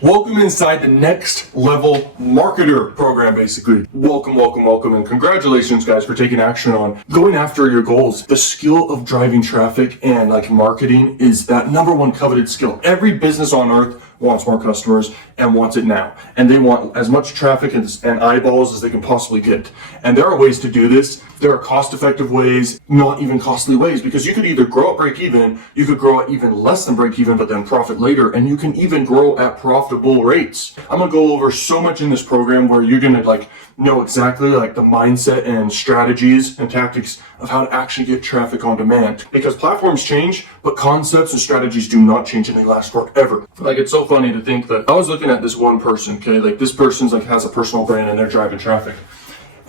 Welcome inside the Next Level Marketer program, basically. Welcome, and congratulations, guys, for taking action on going after your goals. The skill of driving traffic and marketing is that number one coveted skill. Every business on earth wants more customers and wants it now. And they want as much traffic and eyeballs as they can possibly get. And there are ways to do this. There are cost-effective ways, not even costly ways, because you could either grow at break even, you could grow at even less than break even, but then profit later, and you can even grow at profitable rates. I'm gonna go over so much in this program where you're gonna know exactly the mindset and strategies and tactics of how to actually get traffic on demand. Because platforms change, but concepts and strategies do not change, and they last forever. It's so funny to think that I was looking at this one person, okay, this person's has a personal brand and they're driving traffic.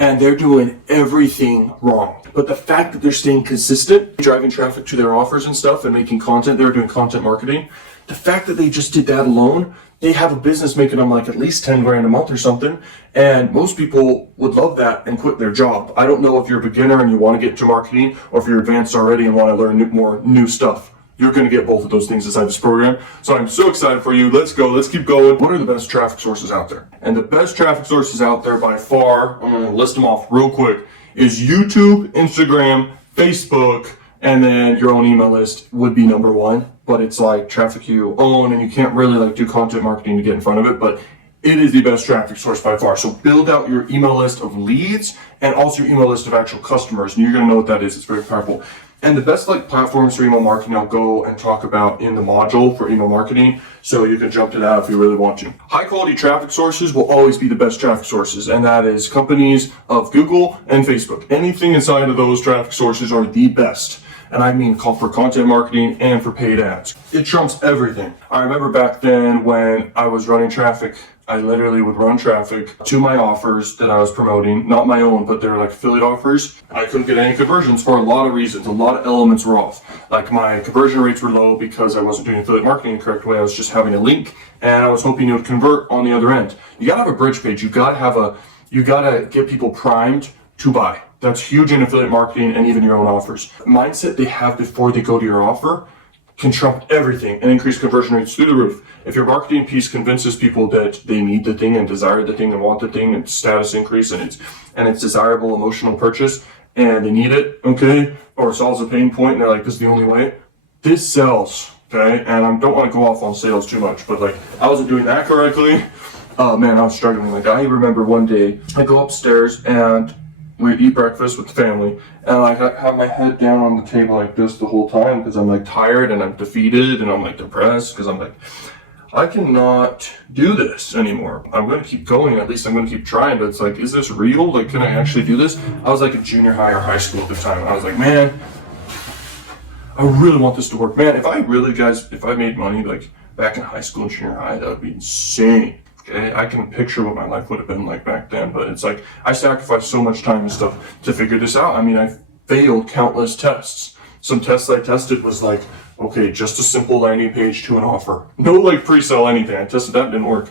And they're doing everything wrong. But the fact that they're staying consistent, driving traffic to their offers and stuff and making content, they're doing content marketing. The fact that they just did that alone, they have a business making them at least 10 grand a month or something. And most people would love that and quit their job. I don't know if you're a beginner and you want to get into marketing, or if you're advanced already and want to learn more new stuff. You're going to get both of those things inside this program. So I'm so excited for you. Let's go. Let's keep going. What are the best traffic sources out there? And the best traffic sources out there by far, I'm going to list them off real quick, is YouTube, Instagram, Facebook, and then your own email list would be number one. But it's traffic you own, and you can't really do content marketing to get in front of it. But it is the best traffic source by far. So build out your email list of leads and also your email list of actual customers. And you're going to know what that is. It's very powerful. And the best platforms for email marketing I'll go and talk about in the module for email marketing, so you can jump to that if you really want to. High quality traffic sources will always be the best traffic sources, and that is companies of Google and Facebook. Anything inside of those traffic sources are the best. And I mean for content marketing and for paid ads. It trumps everything. I remember back then when I was running traffic, I literally would run traffic to my offers that I was promoting, not my own, but they were affiliate offers. I couldn't get any conversions for a lot of reasons. A lot of elements were off. My conversion rates were low because I wasn't doing affiliate marketing the correct way. I was just having a link and I was hoping it would convert on the other end. You gotta have a bridge page. You gotta get people primed to buy. That's huge in affiliate marketing and even your own offers. Mindset they have before they go to your offer can trump everything and increase conversion rates through the roof. If your marketing piece convinces people that they need the thing and desire the thing and want the thing and status increase and it's desirable emotional purchase and they need it, okay, or solves a pain point and they're this is the only way, this sells, okay? And I don't want to go off on sales too much, but I wasn't doing that correctly. Oh man, I was struggling. I remember one day I go upstairs and we eat breakfast with the family, and I have my head down on the table like this the whole time because I'm tired and I'm defeated and I'm depressed because I'm I cannot do this anymore. I'm going to keep going. At least I'm going to keep trying, but it's is this real? Can I actually do this? I was in junior high or high school at the time. I was man, I really want this to work. Man, if I made money back in high school and junior high, that would be insane. Okay, I can picture what my life would have been back then, but it's I sacrificed so much time and stuff to figure this out. I mean, I failed countless tests. Some tests I tested was okay, just a simple landing page to an offer. No pre-sell anything. I tested that, didn't work.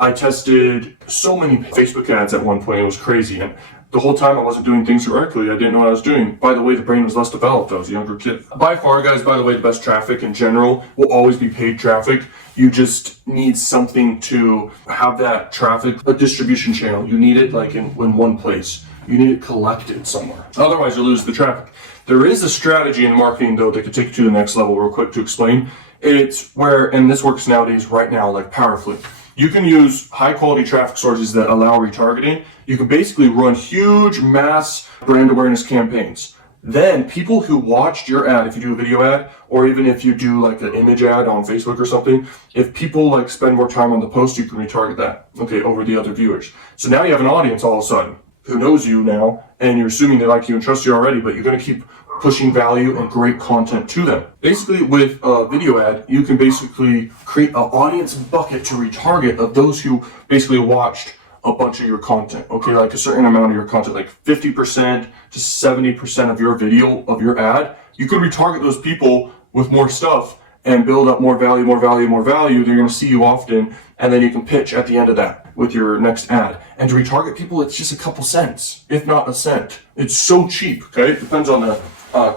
I tested so many Facebook ads at one point, it was crazy. And the whole time I wasn't doing things correctly. I didn't know what I was doing. By the way, the brain was less developed. I was a younger kid. By far, guys, by the way, the best traffic in general will always be paid traffic. You just need something to have that traffic, a distribution channel. You need it in one place. You need it collected somewhere. Otherwise, you lose the traffic. There is a strategy in marketing, though, that could take you to the next level real quick to explain. It's where, and this works nowadays right now, powerfully. You can use high quality traffic sources that allow retargeting. You can basically run huge mass brand awareness campaigns. Then people who watched your ad, if you do a video ad, or even if you do an image ad on Facebook or something, if people spend more time on the post, you can retarget that, okay, over the other viewers. So now you have an audience all of a sudden who knows you now, and you're assuming they like you and trust you already, but you're going to keep pushing value and great content to them. Basically, with a video ad, you can basically create an audience bucket to retarget of those who basically watched a bunch of your content, okay, a certain amount of your content, 50% to 70% of your video, of your ad. You can retarget those people with more stuff and build up more value. They're going to see you often, and then you can pitch at the end of that with your next ad. And to retarget people, it's just a couple cents, if not a cent. It's so cheap, okay? It depends on the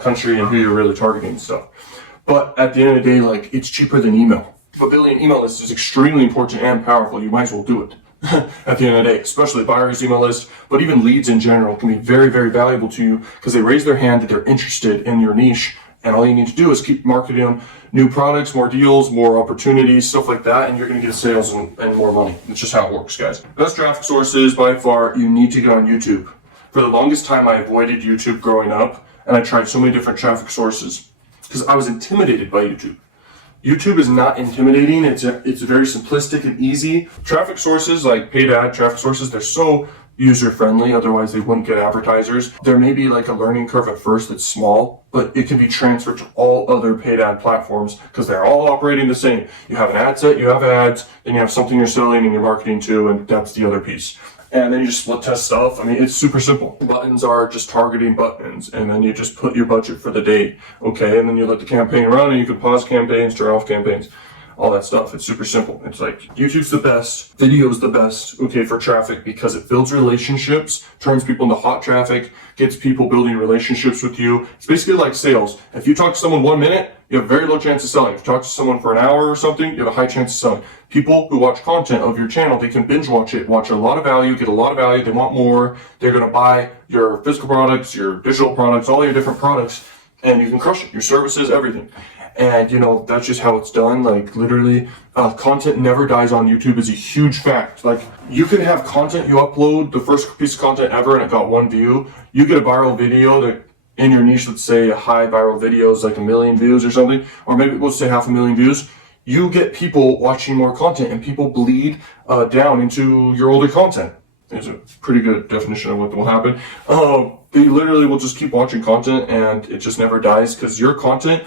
country and who you're really targeting and stuff. But at the end of the day, it's cheaper than email. But building an email list is extremely important and powerful. You might as well do it at the end of the day, especially buyer's email list, but even leads in general can be very, very valuable to you because they raise their hand that they're interested in your niche. And all you need to do is keep marketing them, new products, more deals, more opportunities, stuff like that, and you're going to get sales and more money. It's just how it works, guys. Best traffic sources by far, you need to get on YouTube. For the longest time, I avoided YouTube growing up, and I tried so many different traffic sources because I was intimidated by YouTube. YouTube is not intimidating. It's very simplistic and easy. Traffic sources like paid ad traffic sources, they're so user friendly, otherwise they wouldn't get advertisers. There may be like a learning curve at first that's small, but it can be transferred to all other paid ad platforms because they're all operating the same. You have an ad set, you have ads, then you have something you're selling and you're marketing to, and that's the other piece. And then you just split test stuff. I mean, it's super simple. Buttons are just targeting buttons, and then you just put your budget for the day, okay? And then you let the campaign run, and you can pause campaigns, turn off campaigns, all that stuff. It's super simple. It's like YouTube's the best, video's the best, okay, for traffic because it builds relationships, turns people into hot traffic, gets people building relationships with you. It's basically like sales. If you talk to someone 1 minute, you have a very low chance of selling. If you talk to someone for an hour or something, you have a high chance of selling. People who watch content of your channel, they can binge watch it, watch a lot of value, get a lot of value, they want more. They're going to buy your physical products, your digital products, all your different products, and you can crush it, your services, everything. And you know, that's just how it's done. Like literally, content never dies on YouTube is a huge fact. Like you can have content you upload, the first piece of content ever, and it got 1 view. You get a viral video that in your niche, let's say a high viral video is like 1 million views or something, or maybe let's say 500,000 views. You get people watching more content and people bleed down into your older content. It's a pretty good definition of what will happen. They literally will just keep watching content and it just never dies because your content,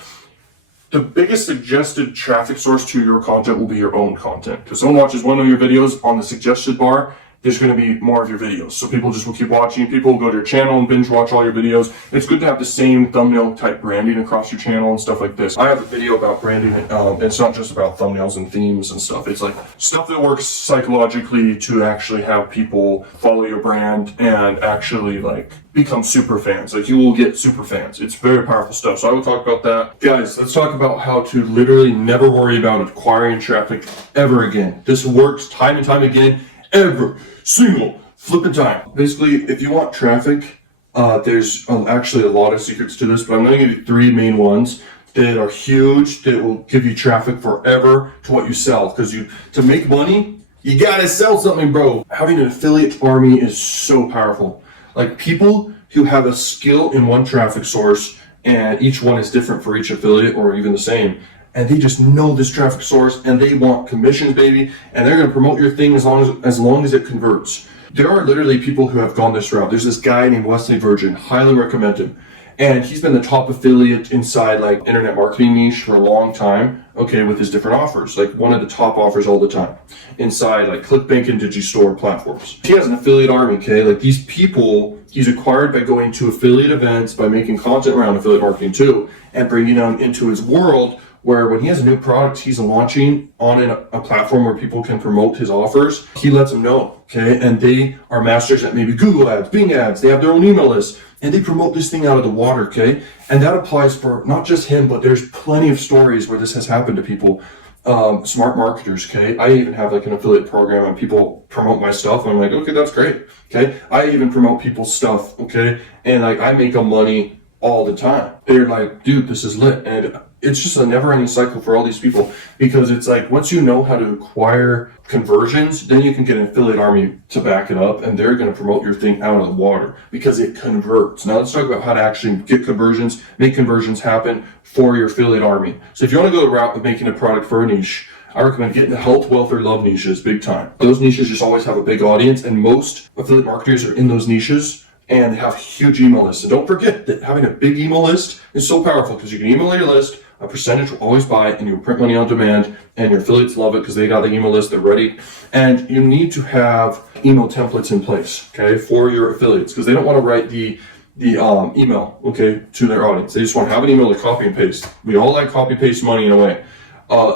the biggest suggested traffic source to your content will be your own content. If someone watches one of your videos on the suggested bar, there's going to be more of your videos. So people just will keep watching. People will go to your channel and binge watch all your videos. It's good to have the same thumbnail type branding across your channel and stuff like this. I have a video about branding. It's not just about thumbnails and themes and stuff. It's like stuff that works psychologically to actually have people follow your brand and actually like become super fans. Like you will get super fans. It's very powerful stuff. So I will talk about that. Guys, let's talk about how to literally never worry about acquiring traffic ever again. This works time and time again. Every single flipping time. Basically, if you want traffic, there's actually a lot of secrets to this, but I'm going to give you 3 main ones that are huge that will give you traffic forever to what you sell. Because to make money, you gotta sell something, bro. Having an affiliate army is so powerful. Like people who have a skill in one traffic source, and each one is different for each affiliate or even the same. And they just know this traffic source and they want commissions, baby, and they're going to promote your thing as long as it converts. There are literally people who have gone this route. There's this guy named Wesley Virgin, highly recommend him. And he's been the top affiliate inside like internet marketing niche for a long time, okay, with his different offers, like one of the top offers all the time inside like ClickBank and Digistore platforms. He has an affiliate army, okay, like these people he's acquired by going to affiliate events, by making content around affiliate marketing too, and bringing them into his world where when he has a new product he's launching on a platform where people can promote his offers, he lets them know, okay? And they are masters at maybe Google ads, Bing ads, they have their own email list, and they promote this thing out of the water, okay? And that applies for not just him, but there's plenty of stories where this has happened to people. Smart marketers, okay? I even have like an affiliate program and people promote my stuff and I'm like, okay, that's great, okay? I even promote people's stuff, okay? And like I make them money all the time. They're like, dude, this is lit. And it's just a never-ending cycle for all these people because it's like once you know how to acquire conversions, then you can get an affiliate army to back it up and they're going to promote your thing out of the water because it converts. Now let's talk about how to actually get conversions, make conversions happen for your affiliate army. So if you want to go the route of making a product for a niche, I recommend getting the health, wealth, or love niches big time. Those niches just always have a big audience and most affiliate marketers are in those niches and have huge email lists. And don't forget that having a big email list is so powerful because you can email your list, a percentage will always buy, and you'll print money on demand, and your affiliates love it because they got the email list, they're ready. And you need to have email templates in place, okay, for your affiliates because they don't want to write the email, okay, to their audience. They just want to have an email to copy and paste. We all like copy paste money in a way.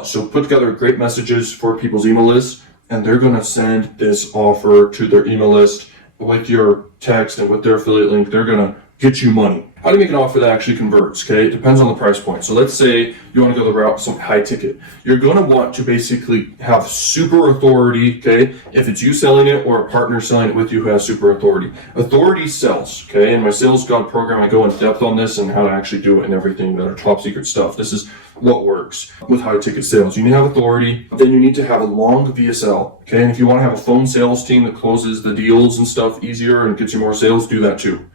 So put together great messages for people's email lists, and they're going to send this offer to their email list with your text and with their affiliate link. They're going to get you money. How do you make an offer that actually converts? Okay, it depends on the price point. So let's say you want to go the route of some high ticket. You're going to want to basically have super authority. Okay, if it's you selling it or a partner selling it with you who has super authority. Authority sells. Okay, in my Sales God program, I go in depth on this and how to actually do it and everything that are top secret stuff. This is what works with high ticket sales. You need to have authority. Then you need to have a long VSL. Okay, and if you want to have a phone sales team that closes the deals and stuff easier and gets you more sales, do that too.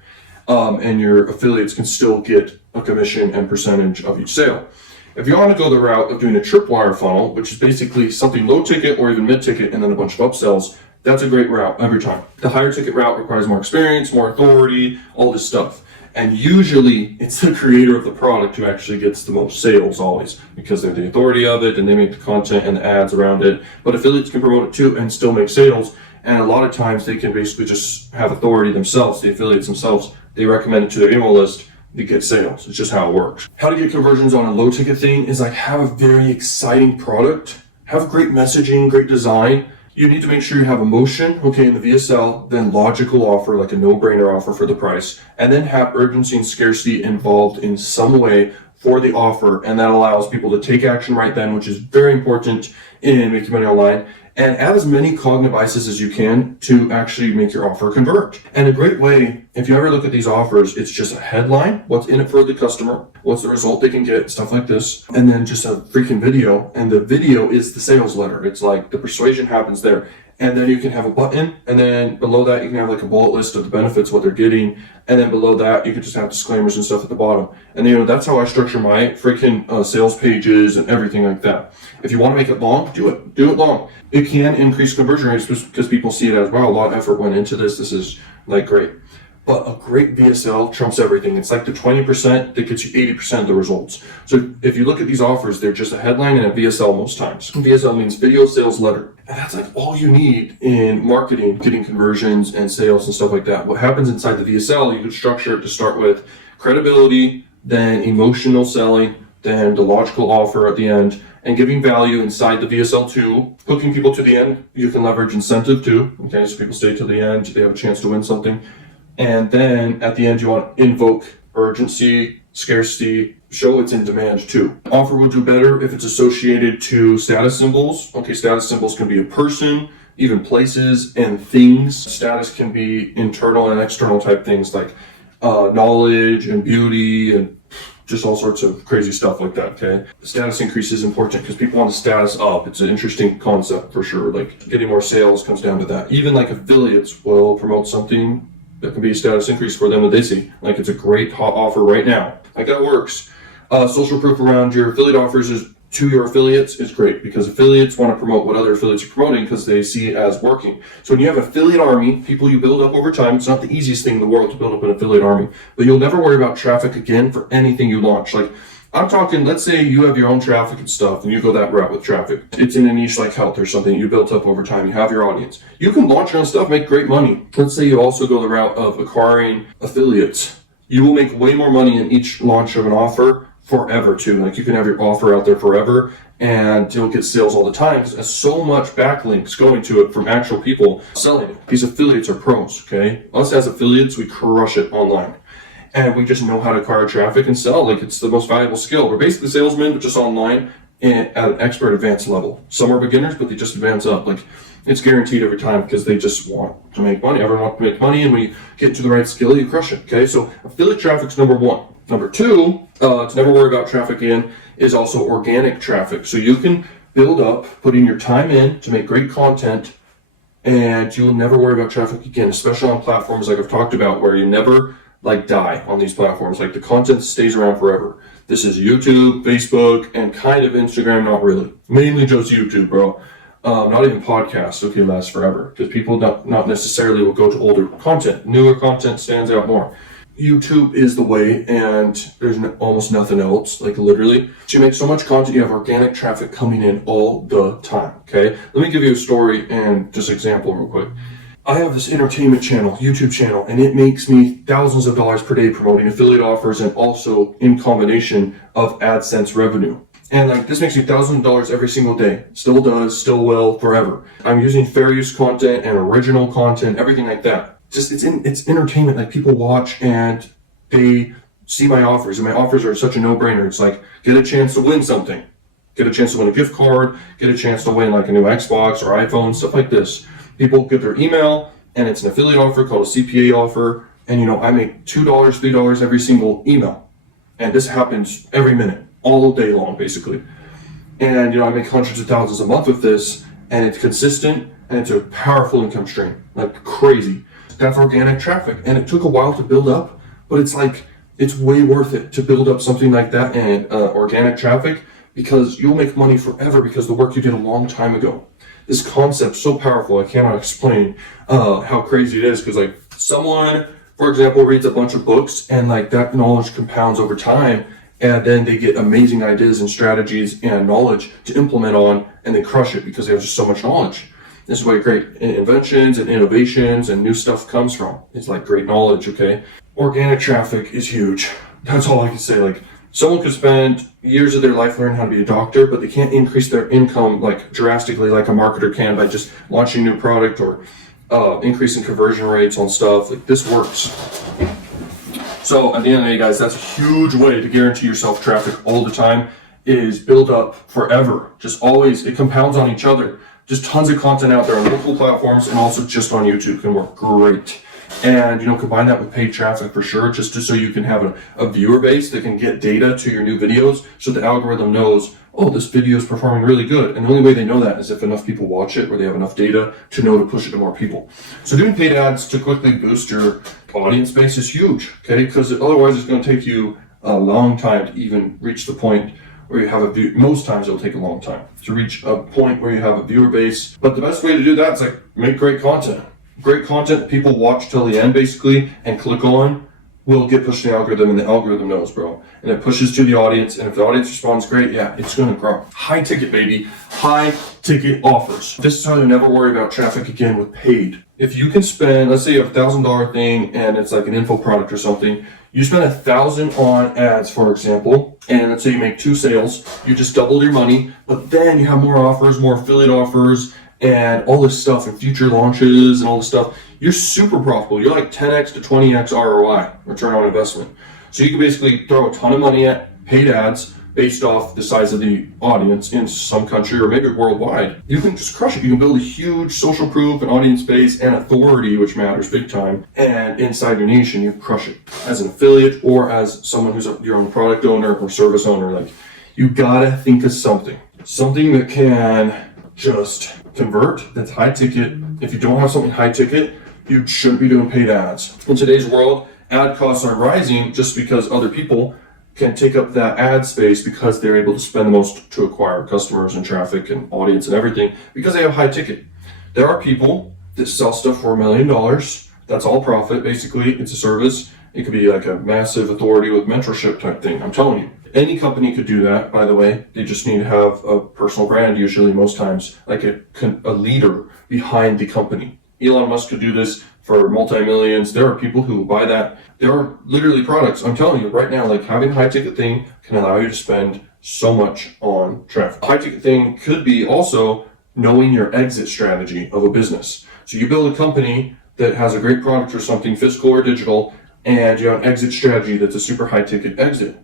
And your affiliates can still get a commission and percentage of each sale. If you want to go the route of doing a tripwire funnel, which is basically something low ticket or even mid ticket and then a bunch of upsells, that's a great route every time. The higher ticket route requires more experience, more authority, all this stuff. And usually it's the creator of the product who actually gets the most sales always, because they're the authority of it and they make the content and the ads around it. But affiliates can promote it too and still make sales. And a lot of times they can basically just have authority themselves, the affiliates themselves. They recommend it to their email list to get sales. It's just how it works. How to get conversions on a low ticket thing is like have a very exciting product, have great messaging, great design. You need to make sure you have emotion, okay, in the VSL, then logical offer, like a no-brainer offer for the price, and then have urgency and scarcity involved in some way for the offer, and that allows people to take action right then, which is very important in making money online. And add as many cognitive biases as you can to actually make your offer convert. And a great way, if you ever look at these offers, it's just a headline, what's in it for the customer, what's the result they can get, stuff like this, and then just a freaking video. And the video is the sales letter. It's like the persuasion happens there. And then you can have a button, and then below that you can have like a bullet list of the benefits, what they're getting, and then below that you can just have disclaimers and stuff at the bottom. And that's how I structure my freaking sales pages and everything like that. If you want to make it long, do it long. It can increase conversion rates because people see it as, wow, a lot of effort went into this. This is like great. But a great VSL trumps everything. It's like the 20% that gets you 80% of the results. So if you look at these offers, they're just a headline and a VSL most times. VSL means video sales letter. And that's like all you need in marketing, getting conversions and sales and stuff like that. What happens inside the VSL, you can structure it to start with credibility, then emotional selling, then the logical offer at the end, and giving value inside the VSL too. Hooking people to the end, you can leverage incentive too. Okay, so people stay to the end, they have a chance to win something. And then at the end, you want to invoke urgency, scarcity, show it's in demand too. Offer will do better if it's associated to status symbols. Okay, status symbols can be a person, even places and things. Status can be internal and external type things like knowledge and beauty and just all sorts of crazy stuff like that, okay? Status increase is important because people want to status up. It's an interesting concept for sure. Like getting more sales comes down to that. Even like affiliates will promote something that can be a status increase for them that they see. Like it's a great hot offer right now. Like that works. Social proof around your affiliate offers is to your affiliates is great because affiliates want to promote what other affiliates are promoting because they see it as working. So when you have an affiliate army, people you build up over time, it's not the easiest thing in the world to build up an affiliate army, but you'll never worry about traffic again for anything you launch. Like I'm talking, let's say you have your own traffic and stuff and you go that route with traffic. It's in a niche like health or something you built up over time. You have your audience. You can launch your own stuff, make great money. Let's say you also go the route of acquiring affiliates. You will make way more money in each launch of an offer forever too. Like you can have your offer out there forever and you'll get sales all the time because there's so much backlinks going to it from actual people selling it. These affiliates are pros, okay? Us as affiliates, we crush it online. And we just know how to acquire traffic and sell. Like it's the most valuable skill. We're basically salesmen, but just online and at an expert advanced level. Some are beginners, but they just advance up. Like it's guaranteed every time because they just want to make money. Everyone wants to make money, and when you get to the right skill, you crush it. Okay, so affiliate traffic's number one. Number two, to never worry about traffic in, is also organic traffic. So you can build up, putting your time in to make great content, and you will never worry about traffic again, especially on platforms like I've talked about, where you never die on these platforms. Like the content stays around forever. This is YouTube, Facebook, and kind of Instagram, not really. Mainly just YouTube, bro. Not even podcasts, okay, last forever. Because people not necessarily will go to older content. Newer content stands out more. YouTube is the way, and there's almost nothing else, like literally. So you make so much content, you have organic traffic coming in all the time, okay? Let me give you a story and just example real quick. I have this entertainment channel, YouTube channel, and it makes me thousands of dollars per day promoting affiliate offers and also in combination of AdSense revenue. And like this makes me thousands of dollars every single day. Still does, still will, forever. I'm using fair use content and original content, everything like that. Just it's entertainment, like people watch and They see my offers, and my offers are such a no-brainer. It's like, get a chance to win something. Get a chance to win a gift card, get a chance to win like a new Xbox or iPhone, stuff like this. People get their email, and it's an affiliate offer called a CPA offer, and I make $2, $3 every single email. And this happens every minute, all day long, basically. And I make hundreds of thousands a month with this, and it's consistent, and it's a powerful income stream, like crazy. That's organic traffic, and it took a while to build up, but it's way worth it to build up something like that and organic traffic, because you'll make money forever because the work you did a long time ago. This concept's so powerful, I cannot explain how crazy it is, because like someone, for example, reads a bunch of books, and like that knowledge compounds over time, and then they get amazing ideas and strategies and knowledge to implement on, and they crush it because they have just so much knowledge. This is where great inventions and innovations and new stuff comes from. It's like great knowledge, okay? Organic traffic is huge. That's all I can say. Like, someone could spend years of their life learning how to be a doctor, but they can't increase their income like drastically like a marketer can by just launching a new product or increasing conversion rates on stuff. Like, this works. So at the end of the day, guys, that's a huge way to guarantee yourself traffic all the time, is build up forever. Just always, it compounds on each other. Just tons of content out there on multiple platforms, and also just on YouTube can work great. And combine that with paid traffic for sure, just so you can have a viewer base that can get data to your new videos, so the algorithm knows, oh, this video is performing really good. And the only way they know that is if enough people watch it, or they have enough data to know to push it to more people. So doing paid ads to quickly boost your audience base is huge, okay? Because otherwise it's going to take you a long time to even reach the point where you have a view. Most times it'll take a long time to reach a point where you have a viewer base. But the best way to do that is like make great content. Great content people watch till the end basically and click on will get pushed to the algorithm, and the algorithm knows, bro. And it pushes to the audience, and if the audience responds great, yeah, it's gonna grow. High ticket, baby. High ticket offers. This is how you never worry about traffic again with paid. If you can spend, let's say you have $1,000 thing and it's like an info product or something, you spend $1,000 on ads, for example, and let's say you make 2 sales, you just doubled your money, but then you have more offers, more affiliate offers, and all this stuff, and future launches and all this stuff. You're super profitable. You're like 10x to 20x ROI, return on investment. So you can basically throw a ton of money at paid ads based off the size of the audience in some country or maybe worldwide. You can just crush it. You can build a huge social proof and audience base and authority, which matters big time. And inside your niche, and you crush it as an affiliate or as someone who's your own product owner or service owner. Like, you gotta think of something that can just convert, that's high ticket. If you don't have something high ticket, you shouldn't be doing paid ads. In today's world, ad costs are rising just because other people can take up that ad space because they're able to spend the most to acquire customers and traffic and audience and everything because they have high ticket. There are people that sell stuff for $1 million. That's all profit, basically. It's a service. It could be like a massive authority with mentorship type thing. I'm telling you. Any company could do that, by the way. They just need to have a personal brand, usually, most times, like a leader behind the company. Elon Musk could do this for multi-millions. There are people who buy that. There are literally products. I'm telling you right now, like having a high ticket thing can allow you to spend so much on traffic. A high ticket thing could be also knowing your exit strategy of a business. So you build a company that has a great product or something, physical or digital, and you have an exit strategy that's a super high ticket exit.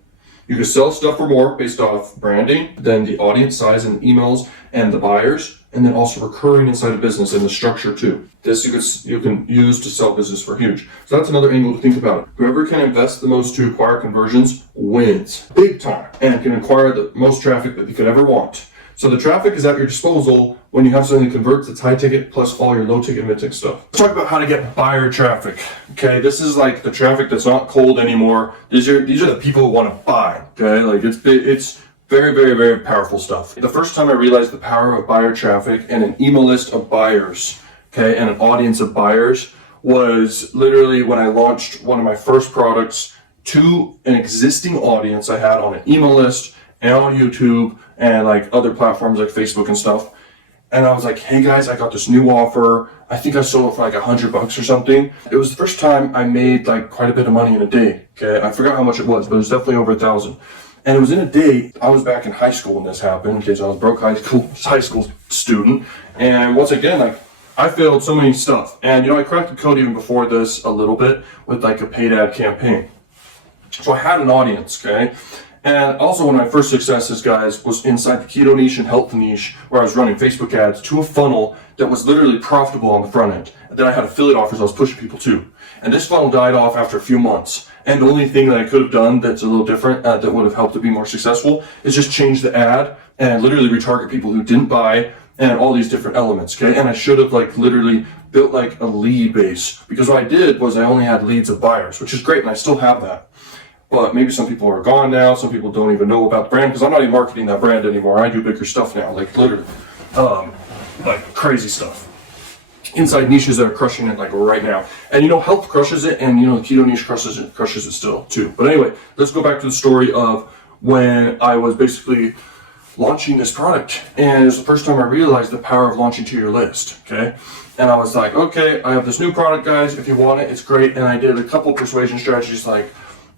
You can sell stuff for more based off branding, then the audience size and emails and the buyers, and then also recurring inside a business and the structure too. This you can use to sell business for huge. So that's another angle to think about. Whoever can invest the most to acquire conversions wins big time and can acquire the most traffic that you could ever want. So the traffic is at your disposal when you have something that converts that's high ticket plus all your low ticket mid ticket stuff. Let's talk about how to get buyer traffic. Okay, this is like the traffic that's not cold anymore. These are the people who want to buy. Okay, like it's very, very, very powerful stuff. The first time I realized the power of buyer traffic and an email list of buyers, okay, and an audience of buyers was literally when I launched one of my first products to an existing audience I had on an email list and on YouTube and like other platforms like Facebook and stuff. And I was like, hey guys, I got this new offer. I think I sold it for like $100 or something. It was the first time I made like quite a bit of money in a day. Okay, I forgot how much it was, but it was definitely over 1,000. And it was in a day. I was back in high school when this happened. Okay, so I was a broke high school student. And once again, like I failed so many stuff. And I cracked the code even before this a little bit with like a paid ad campaign. So I had an audience, okay? And also one of my first successes, guys, was inside the keto niche and health niche, where I was running Facebook ads to a funnel that was literally profitable on the front end. And then I had affiliate offers I was pushing people to. And this funnel died off after a few months. And the only thing that I could have done that's a little different, that would have helped to be more successful, is just change the ad and literally retarget people who didn't buy and all these different elements, okay? And I should have literally built a lead base, because what I did was I only had leads of buyers, which is great, and I still have that. But maybe some people are gone now, some people don't even know about the brand, because I'm not even marketing that brand anymore. I do bigger stuff now, literally, crazy stuff. Inside niches that are crushing it right now. And health crushes it, and the keto niche crushes it still too. But anyway, let's go back to the story of when I was basically launching this product, and it was the first time I realized the power of launching to your list, okay? And I was like, okay, I have this new product, guys, if you want it, it's great. And I did a couple persuasion strategies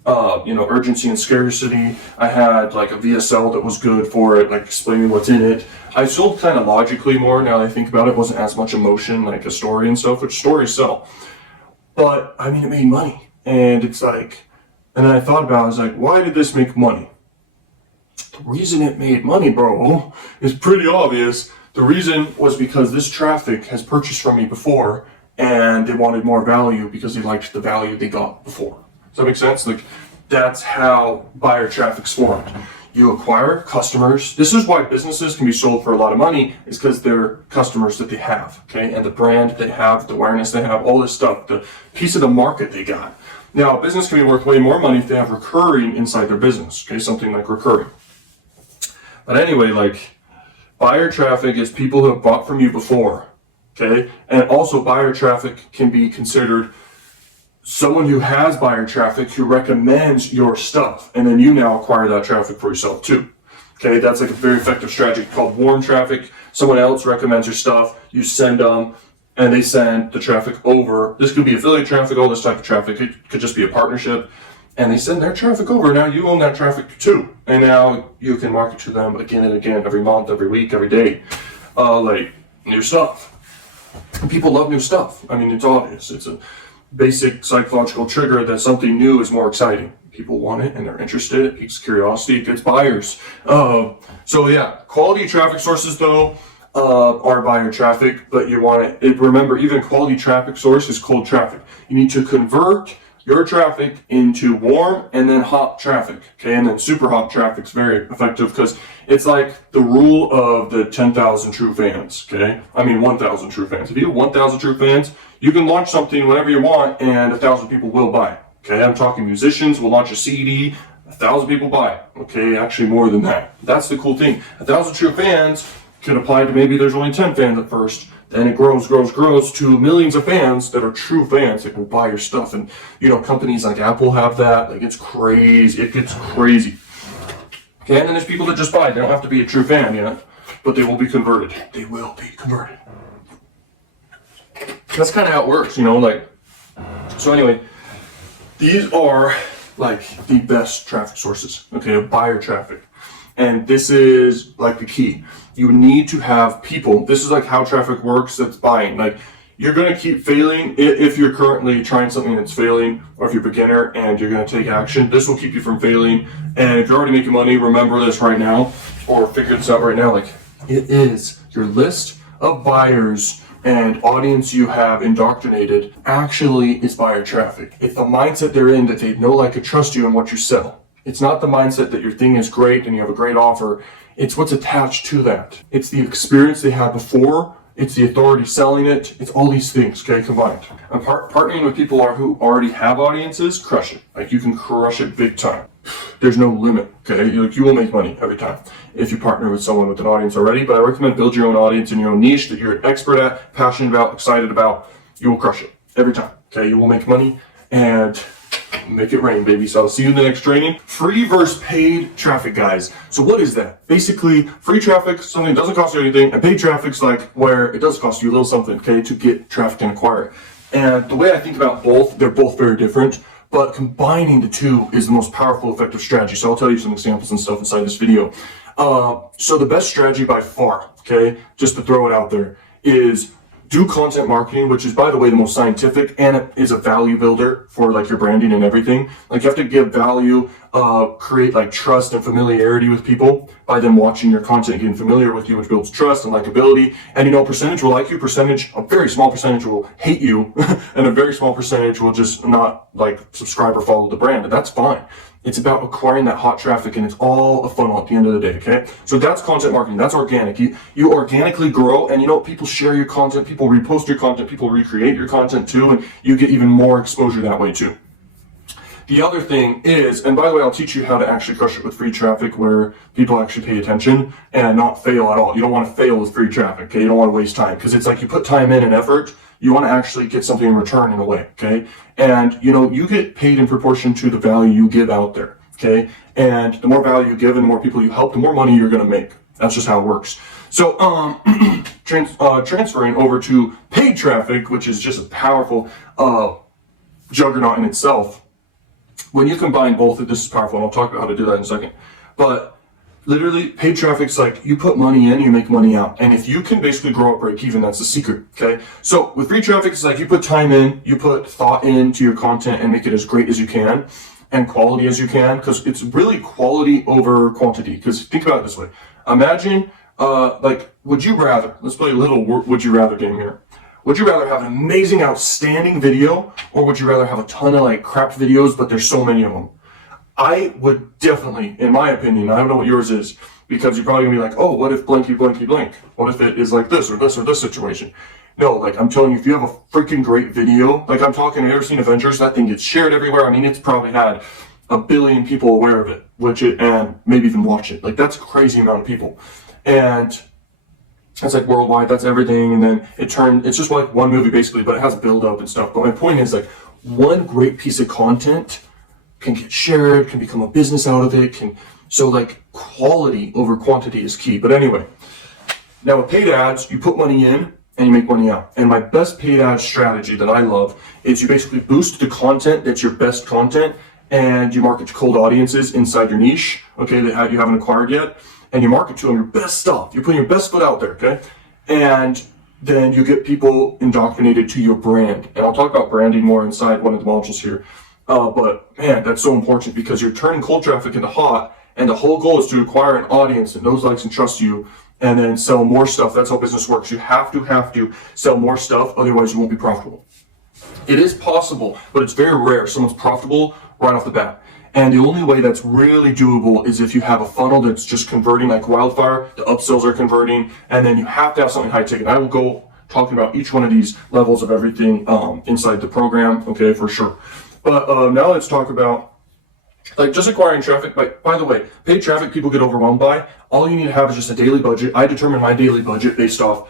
urgency and scarcity. I had a VSL that was good for it, explaining what's in it. I sold kind of logically more now that I think about it. It wasn't as much emotion, like a story and stuff, which stories sell. But I mean, it made money. And it's and then I thought about it, I was like, why did this make money? The reason it made money, bro, is pretty obvious. The reason was because this traffic has purchased from me before, and they wanted more value because they liked the value they got before. Does that make sense? That's how buyer traffic's formed. You acquire customers. This is why businesses can be sold for a lot of money, is because they're customers that they have, okay? And the brand they have, the awareness they have, all this stuff, the piece of the market they got. Now, a business can be worth way more money if they have recurring inside their business, okay? Something like recurring. But anyway, buyer traffic is people who have bought from you before, okay? And also buyer traffic can be considered someone who has buyer traffic who recommends your stuff, and then you now acquire that traffic for yourself too. Okay, that's a very effective strategy called warm traffic. Someone else recommends your stuff, you send them, and they send the traffic over. This could be affiliate traffic, all this type of traffic. It could just be a partnership, and they send their traffic over. Now you own that traffic too, and now you can market to them again and again, every month, every week, every day, new stuff. And people love new stuff. I mean, it's obvious. It's a basic psychological trigger that something new is more exciting. People want it and they're interested. It piques curiosity. It gets buyers. So yeah, quality traffic sources though are buyer traffic, but you want it. Remember, even quality traffic source is cold traffic. You need to convert your traffic into warm and then hot traffic. Okay, and then super hot traffic is very effective because it's like the rule of the 10,000 true fans. Okay, I mean 1,000 true fans. If you have 1,000 true fans, you can launch something whenever you want, and 1,000 people will buy. Okay, I'm talking musicians will launch a CD, 1,000 people buy. Okay, actually more than that. That's the cool thing. 1,000 true fans could apply to maybe there's only 10 fans at first. Then it grows to millions of fans that are true fans that will buy your stuff. And companies like Apple have that. It's crazy. It gets crazy. Okay, and then there's people that just buy. They don't have to be a true fan yet, but they will be converted. They will be converted. That's kind of how it works, So anyway, these are the best traffic sources, okay, of buyer traffic. And this is the key. You need to have people. This is how traffic works that's buying. You're going to keep failing if you're currently trying something that's failing, or if you're a beginner and you're going to take action. This will keep you from failing. And if you're already making money, remember this right now, or figure this out right now. It is your list of buyers and audience you have indoctrinated actually is buyer traffic. It's the mindset they're in, that they know, like, and trust you and what you sell. It's not the mindset that your thing is great and you have a great offer. It's what's attached to that. It's the experience they had before. It's the authority selling it. It's all these things, okay, combined. And partnering with people who already have audiences, crush it. You can crush it big time. There's no limit, okay? You will make money every time if you partner with someone with an audience already. But I recommend build your own audience in your own niche that you're an expert at, passionate about, excited about. You will crush it every time, okay? You will make money and make it rain, baby. So I'll see you in the next training. Free versus paid traffic, guys. So what is that? Basically, free traffic, something that doesn't cost you anything, and paid traffic's where it does cost you a little something, okay, to get traffic and acquire it. And the way I think about both, they're both very different, but combining the two is the most powerful, effective strategy. So I'll tell you some examples and stuff inside this video. So the best strategy by far, okay, just to throw it out there, is do content marketing, which is, by the way, the most scientific, and it is a value builder for like your branding and everything. Like, you have to give value, create like trust and familiarity with people by them watching your content, getting familiar with you, which builds trust and likability. And percentage will like you, percentage, a very small percentage will hate you, and a very small percentage will just not like subscribe or follow the brand, and that's fine. It's about acquiring that hot traffic, and it's all a funnel at the end of the day, okay? So that's content marketing. That's organic. You organically grow, and people share your content, people repost your content, people recreate your content too, and you get even more exposure that way too. The other thing is, and by the way, I'll teach you how to actually crush it with free traffic where people actually pay attention and not fail at all. You don't want to fail with free traffic, okay? You don't want to waste time, because it's like you put time in and effort, you want to actually get something in return in a way, okay? And, you get paid in proportion to the value you give out there, okay? And the more value you give and the more people you help, the more money you're going to make. That's just how it works. So, transferring over to paid traffic, which is just a powerful juggernaut in itself. When you combine both, this is powerful, and I'll talk about how to do that in a second. But literally, paid traffic's like you put money in, you make money out. And if you can basically grow up break even, that's the secret, okay? So with free traffic, it's like you put time in, you put thought into your content and make it as great as you can and quality as you can, because it's really quality over quantity. Because think about it this way. Imagine, would you rather, let's play a little would you rather game here. Would you rather have an amazing, outstanding video, or would you rather have a ton of like crap videos, but there's so many of them? I would definitely, in my opinion, I don't know what yours is, because you're probably gonna be like, oh, what if blanky blanky blank? What if it is like this or this or this situation? No, like I'm telling you, if you have a freaking great video, like I'm talking, have you ever seen Avengers? That thing gets shared everywhere. I mean, it's probably had 1 billion people aware of it, and maybe even watch it. Like, that's a crazy amount of people. And it's like worldwide, that's everything. And then it's just like one movie basically, but it has build up and stuff. But my point is, like, one great piece of content can get shared, can become a business out of it, so like quality over quantity is key. But anyway, now with paid ads, you put money in and you make money out. And my best paid ad strategy that I love is you basically boost the content that's your best content, and you market to cold audiences inside your niche, okay, that you haven't acquired yet, and you market to them your best stuff. You're putting your best foot out there, okay? And then you get people indoctrinated to your brand. And I'll talk about branding more inside one of the modules here. But man, that's so important, because you're turning cold traffic into hot, and the whole goal is to acquire an audience that knows, likes, and trusts you, and then sell more stuff. That's how business works. You have to sell more stuff, otherwise you won't be profitable. It is possible, but it's very rare someone's profitable right off the bat. And the only way that's really doable is if you have a funnel that's just converting like wildfire, the upsells are converting, and then you have to have something high ticket. I will go talking about each one of these levels of everything inside the program, okay, for sure. But now let's talk about like just acquiring traffic. By the way, paid traffic people get overwhelmed by. All you need to have is just a daily budget. I determine my daily budget based off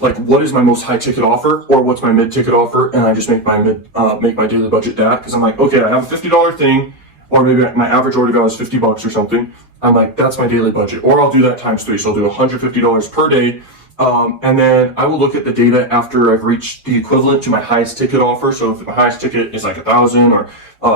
like what is my most high ticket offer or what's my mid ticket offer, and I just make my daily budget that, because I'm like, okay, I have a $50 thing, or maybe my average order value is $50 or something. I'm like, that's my daily budget, or I'll do that times 3, so I'll do $150 per day. And then I will look at the data after I've reached the equivalent to my highest ticket offer. So if my highest ticket is like 1,000 or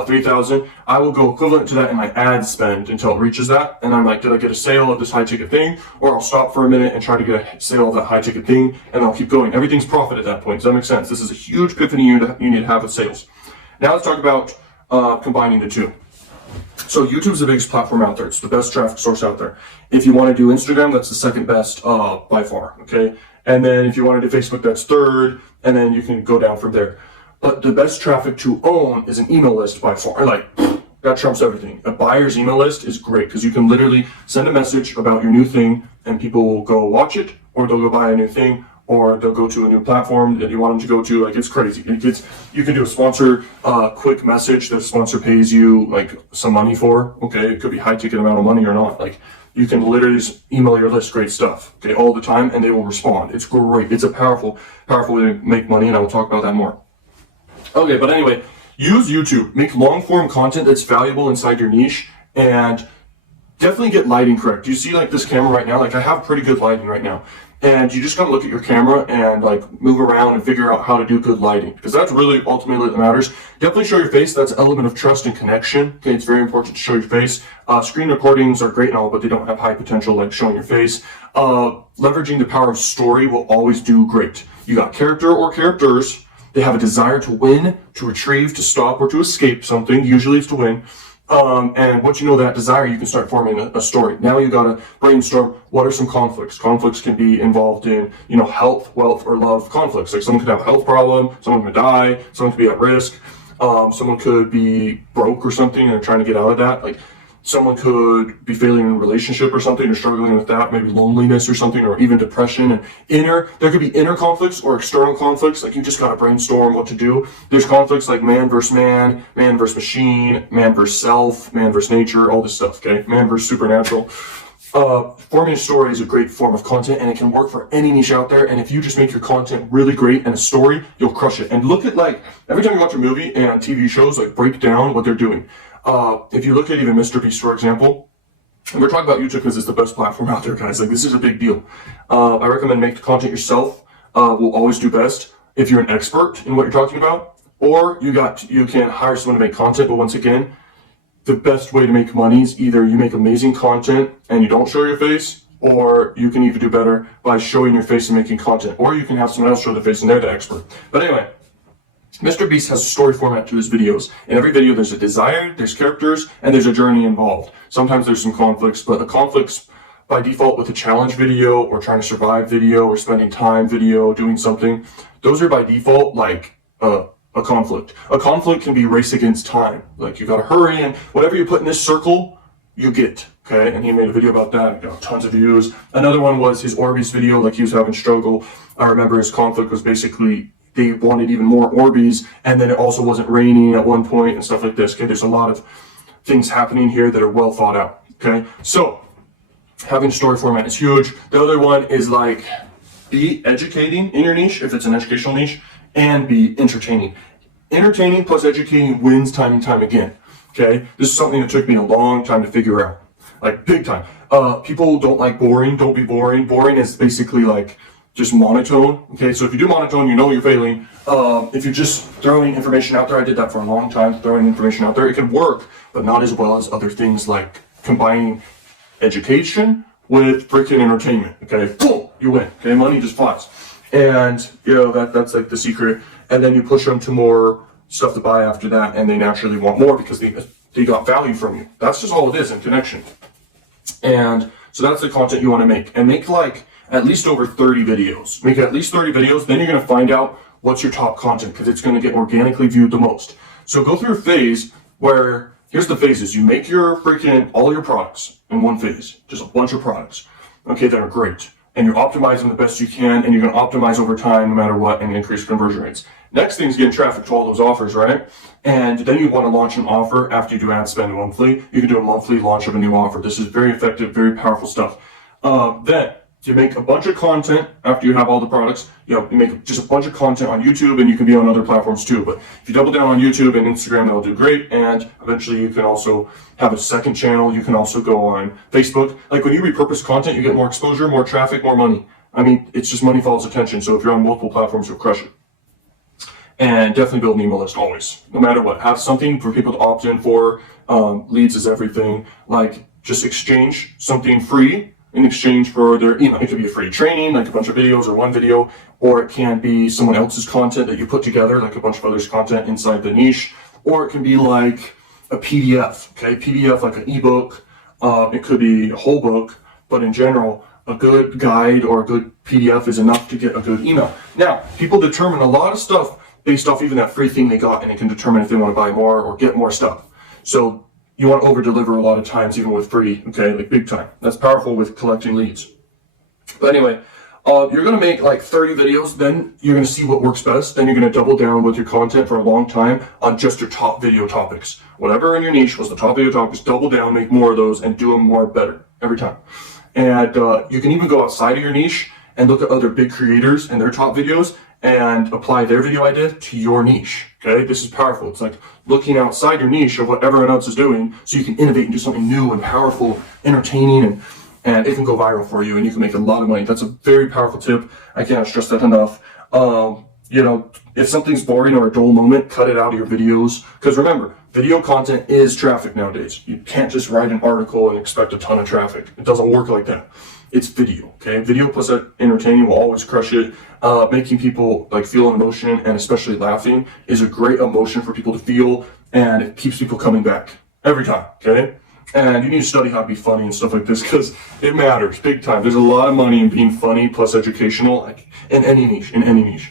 3,000, I will go equivalent to that in my ad spend until it reaches that. And I'm like, did I get a sale of this high ticket thing? Or I'll stop for a minute and try to get a sale of that high ticket thing, and I'll keep going. Everything's profit at that point. Does that make sense? This is a huge epiphany you need to have with sales. Now let's talk about combining the two. So YouTube's the biggest platform out there. It's the best traffic source out there. If you want to do Instagram, that's the second best by far, okay? And then if you want to do Facebook, that's third, and then you can go down from there. But the best traffic to own is an email list by far. Like, that trumps everything. A buyer's email list is great, because you can literally send a message about your new thing, and people will go watch it, or they'll go buy a new thing, or they'll go to a new platform that you want them to go to. Like, it's crazy. You can do a sponsor quick message that a sponsor pays you like some money for. Okay, it could be high ticket amount of money or not. Like, you can literally just email your list great stuff, okay, all the time, and they will respond. It's great. It's a powerful way to make money, and I will talk about that more. Okay, but anyway, use YouTube. Make long form content that's valuable inside your niche, and definitely get lighting correct. You see like this camera right now, like I have pretty good lighting right now. And you just gotta look at your camera and like move around and figure out how to do good lighting, because that's really ultimately what matters. Definitely show your face. That's an element of trust and connection. Okay, it's very important to show your face. Screen recordings are great and all, but they don't have high potential like showing your face. Leveraging the power of story will always do great. You got character or characters. They have a desire to win, to retrieve, to stop, or to escape something. Usually it's to win. And once you know that desire, you can start forming a story. Now you gotta brainstorm, what are some conflicts? Conflicts can be involved in, health, wealth, or love conflicts. Like someone could have a health problem, someone could die, someone could be at risk, someone could be broke or something and they're trying to get out of that. Like someone could be failing in a relationship or something or struggling with that, maybe loneliness or something, or even depression. And there could be inner conflicts or external conflicts. Like you just gotta brainstorm what to do. There's conflicts like man versus man, man versus machine, man versus self, man versus nature, all this stuff, okay? Man versus supernatural. Forming a story is a great form of content, and it can work for any niche out there. And if you just make your content really great and a story, you'll crush it. And look at, like, every time you watch a movie and TV shows, like, break down what they're doing. If you look at even Mr. Beast, for example, and we're talking about YouTube because it's the best platform out there, guys. Like, this is a big deal. I recommend make the content yourself. Will always do best if you're an expert in what you're talking about, or you can hire someone to make content. But once again, the best way to make money is either you make amazing content and you don't show your face, or you can even do better by showing your face and making content, or you can have someone else show their face and they're the expert. But anyway, Mr. Beast has a story format to his videos. In every video, there's a desire, there's characters, and there's a journey involved. Sometimes there's some conflicts, but the conflicts by default with a challenge video or trying to survive video or spending time video, doing something, those are by default like a conflict. A conflict can be race against time. Like you gotta hurry, and whatever you put in this circle, you get. Okay, and he made a video about that. It got tons of views. Another one was his Orbeez video, like he was having struggle. I remember his conflict was basically they wanted even more Orbeez, and then it also wasn't raining at one point and stuff like this. Okay, there's a lot of things happening here that are well thought out. Okay, so having story format is huge. The other one is like be educating in your niche if it's an educational niche, and be entertaining. Entertaining plus educating wins time and time again. Okay, this is something that took me a long time to figure out, like big time. People don't like boring. Don't be boring. Boring is basically like just monotone. Okay, so if you do monotone, you know you're failing. If you're just throwing information out there, I did that for a long time, throwing information out there. It can work, but not as well as other things like combining education with freaking entertainment. Okay, boom, you win. Okay, money just flies. And that's like the secret. And then you push them to more stuff to buy after that, and they naturally want more because they got value from you. That's just all it is in connection. And so that's the content you want to make. And make like at least over 30 videos. Make at least 30 videos, then you're going to find out what's your top content because it's going to get organically viewed the most. So go through a phase where, here's the phases. You make all your products in one phase, just a bunch of products, okay, that are great. And you optimize them the best you can, and you're going to optimize over time no matter what and increase conversion rates. Next thing is getting traffic to all those offers, right? And then you want to launch an offer after you do ad spend monthly. You can do a monthly launch of a new offer. This is very effective, very powerful stuff. Then you make a bunch of content after you have all the products. You make just a bunch of content on YouTube, and you can be on other platforms too. But if you double down on YouTube and Instagram, that'll do great. And eventually you can also have a second channel. You can also go on Facebook. Like when you repurpose content, you get more exposure, more traffic, more money. I mean, it's just money follows attention. So if you're on multiple platforms, you'll crush it. And definitely build an email list always, no matter what. Have something for people to opt in for. Leads is everything. Like just exchange something free in exchange for their email. It could be a free training, like a bunch of videos or one video, or it can be someone else's content that you put together, like a bunch of others' content inside the niche, or it can be like a PDF, okay? PDF, like an ebook. It could be a whole book, but in general, a good guide or a good PDF is enough to get a good email. Now, people determine a lot of stuff based off even that free thing they got, and it can determine if they want to buy more or get more stuff. So you want to over-deliver a lot of times, even with free, okay, like big time. That's powerful with collecting leads. But anyway, you're going to make like 30 videos, then you're going to see what works best, then you're going to double down with your content for a long time on just your top video topics. Whatever in your niche was the top video topics, double down, make more of those, and do them more better every time. And you can even go outside of your niche and look at other big creators and their top videos and apply their video idea to your niche. Okay, this is powerful. It's like looking outside your niche of what everyone else is doing so you can innovate and do something new and powerful, entertaining, and and it can go viral for you and you can make a lot of money. That's a very powerful tip. I can't stress that enough. If something's boring or a dull moment, cut it out of your videos. Because remember, video content is traffic nowadays. You can't just write an article and expect a ton of traffic. It doesn't work like that. It's video, okay? Video plus entertaining will always crush it. Making people like feel an emotion, and especially laughing, is a great emotion for people to feel, and it keeps people coming back every time, okay? And you need to study how to be funny and stuff like this, because it matters big time. There's a lot of money in being funny plus educational, like in any niche.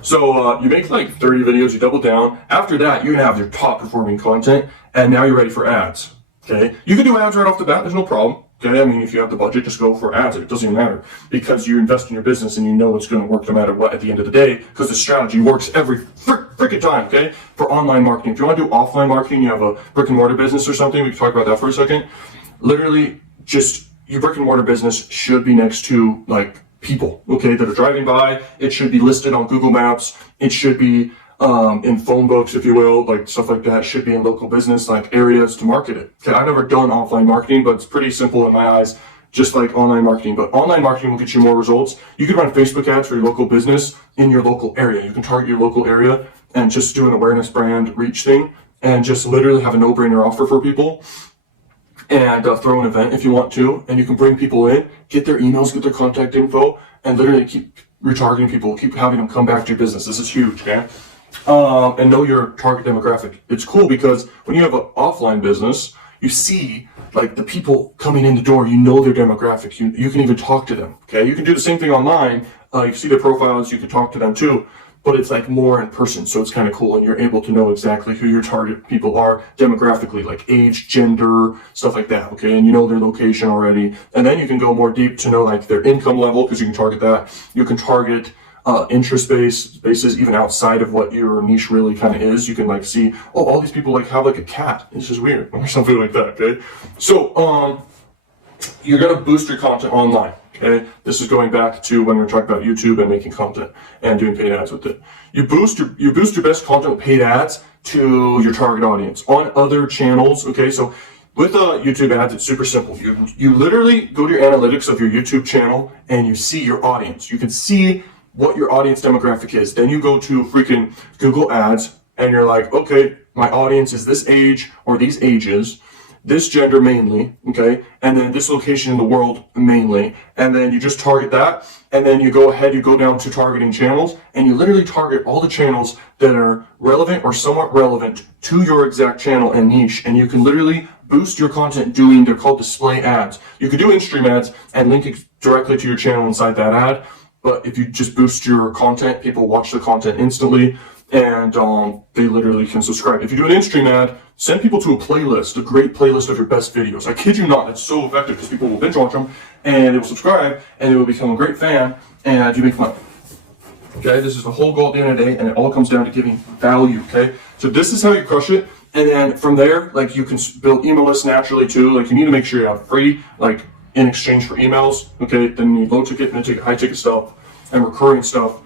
So you make like 30 videos, you double down. After that, you're gonna have your top performing content, and now you're ready for ads, okay? You can do ads right off the bat, there's no problem. Okay, I mean, if you have the budget, just go for ads. It doesn't even matter, because you invest in your business and you know it's going to work no matter what at the end of the day, because the strategy works every freaking time, okay? For online marketing. If you want to do offline marketing, you have a brick and mortar business or something, we can talk about that for a second. Literally, just your brick and mortar business should be next to like people, okay, that are driving by. It should be listed on Google Maps. It should be in phone books, if you will, like stuff like that. Should be in local business like areas to market it. Okay, I've never done offline marketing, but it's pretty simple in my eyes, just like online marketing. But online marketing will get you more results. You can run Facebook ads for your local business in your local area. You can target your local area and just do an awareness brand reach thing, and just literally have a no-brainer offer for people, and throw an event if you want to, and you can bring people in, get their emails, get their contact info, and literally keep retargeting people, keep having them come back to your business. This is huge, okay? And know your target demographic. It's cool because when you have an offline business, you see like the people coming in the door, you know their demographic. You can even talk to them, okay? You can do the same thing online. You can see their profiles, you can talk to them too, but it's like more in person. So it's kind of cool, and you're able to know exactly who your target people are demographically, like age, gender, stuff like that, okay? And you know their location already. And then you can go more deep to know like their income level, because you can target that. You can target interest bases even outside of what your niche really kind of is. You can like see, oh, all these people like have like a cat. It's just weird, or something like that, okay? So you're gonna boost your content online, okay? This is going back to when we were talking about YouTube and making content and doing paid ads with it. You boost your best content with paid ads to your target audience on other channels, okay? So with YouTube ads, it's super simple. You literally go to your analytics of your YouTube channel and you see your audience. You can see what your audience demographic is. Then you go to freaking Google Ads and you're like, okay, my audience is this age or these ages, this gender mainly, okay, and then this location in the world mainly, and then you just target that, and then you go ahead, you go down to targeting channels, and you literally target all the channels that are relevant or somewhat relevant to your exact channel and niche, and you can literally boost your content doing, they're called display ads. You could do in-stream ads and link it directly to your channel inside that ad, but if you just boost your content, people watch the content instantly, and they literally can subscribe. If you do an in-stream ad, send people to a playlist, a great playlist of your best videos. I kid you not, it's so effective because people will binge watch them, and they will subscribe, and they will become a great fan, and you make money. Okay, this is the whole goal at the end of the day, and it all comes down to giving value, okay? So this is how you crush it, and then from there, like you can build email lists naturally too. Like you need to make sure you have free, like in exchange for emails, okay? Then you need low ticket, mid ticket, high ticket stuff, and recurring stuff.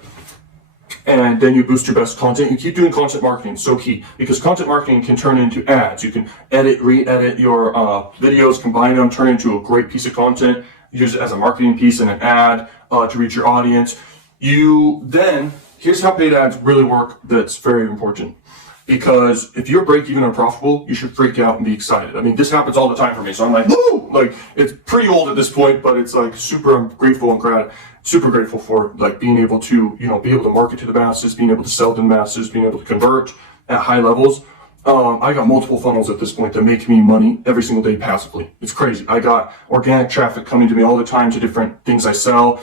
And then you boost your best content. You keep doing content marketing, so key, because content marketing can turn into ads. You can edit, re-edit your videos, combine them, turn into a great piece of content, use it as a marketing piece and an ad to reach your audience. Here's how paid ads really work. That's very important, because if you're break even or profitable, you should freak out and be excited. I mean, this happens all the time for me, so I'm like, woo! Like, it's pretty old at this point, but it's like super grateful and super grateful for like being able to, be able to market to the masses, being able to sell to the masses, being able to convert at high levels. I got multiple funnels at this point that make me money every single day passively. It's crazy. I got organic traffic coming to me all the time to different things I sell,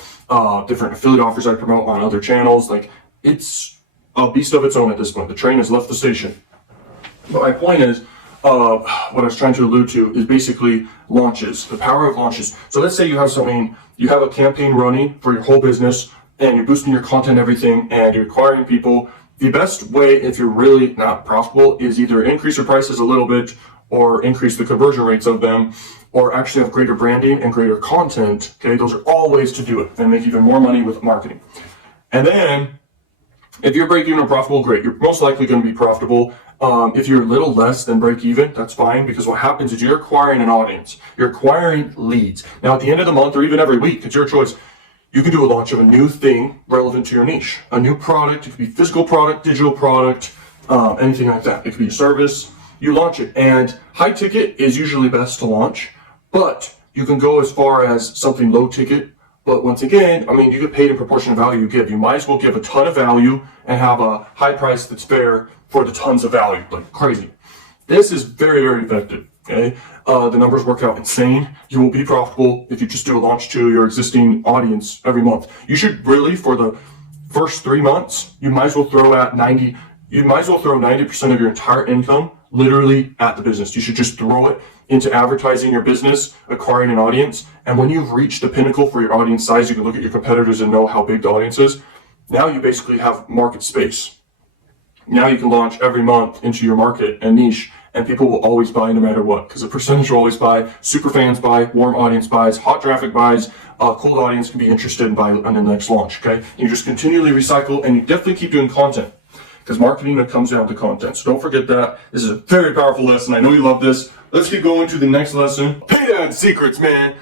different affiliate offers I promote on other channels. Like, it's a beast of its own at this point. The train has left the station. But my point is, what I was trying to allude to is basically launches, the power of launches. So let's say you have a campaign running for your whole business, and you're boosting your content and everything, and you're acquiring people. The best way, if you're really not profitable, is either increase your prices a little bit, or increase the conversion rates of them, or actually have greater branding and greater content. Okay, those are all ways to do it and make even more money with marketing. And then, if you're break even or profitable, great. You're most likely going to be profitable If you're a little less than break even, that's fine, because what happens is you're acquiring an audience. You're acquiring leads. Now, at the end of the month or even every week, it's your choice. You can do a launch of a new thing relevant to your niche. A new product, it could be physical product, digital product, anything like that. It could be a service. You launch it. And high ticket is usually best to launch, but you can go as far as something low ticket. But once again, I mean, you get paid in proportion to value you give. You might as well give a ton of value and have a high price that's fair for the tons of value, like crazy. This is very, very effective, okay? The numbers work out insane. You will be profitable if you just do a launch to your existing audience every month. You should really, for the first 3 months, you might as well throw 90% of your entire income literally at the business. You should just throw it into advertising your business, acquiring an audience. And when you've reached the pinnacle for your audience size, you can look at your competitors and know how big the audience is. Now you basically have market space. Now you can launch every month into your market and niche, and people will always buy no matter what, because a percentage will always buy, super fans buy, warm audience buys, hot traffic buys, cold audience can be interested in buy on the next launch, okay? You just continually recycle, and you definitely keep doing content, because marketing comes down to content. So don't forget that. This is a very powerful lesson. I know you love this. Let's keep going to the next lesson. Paid ad secrets, man.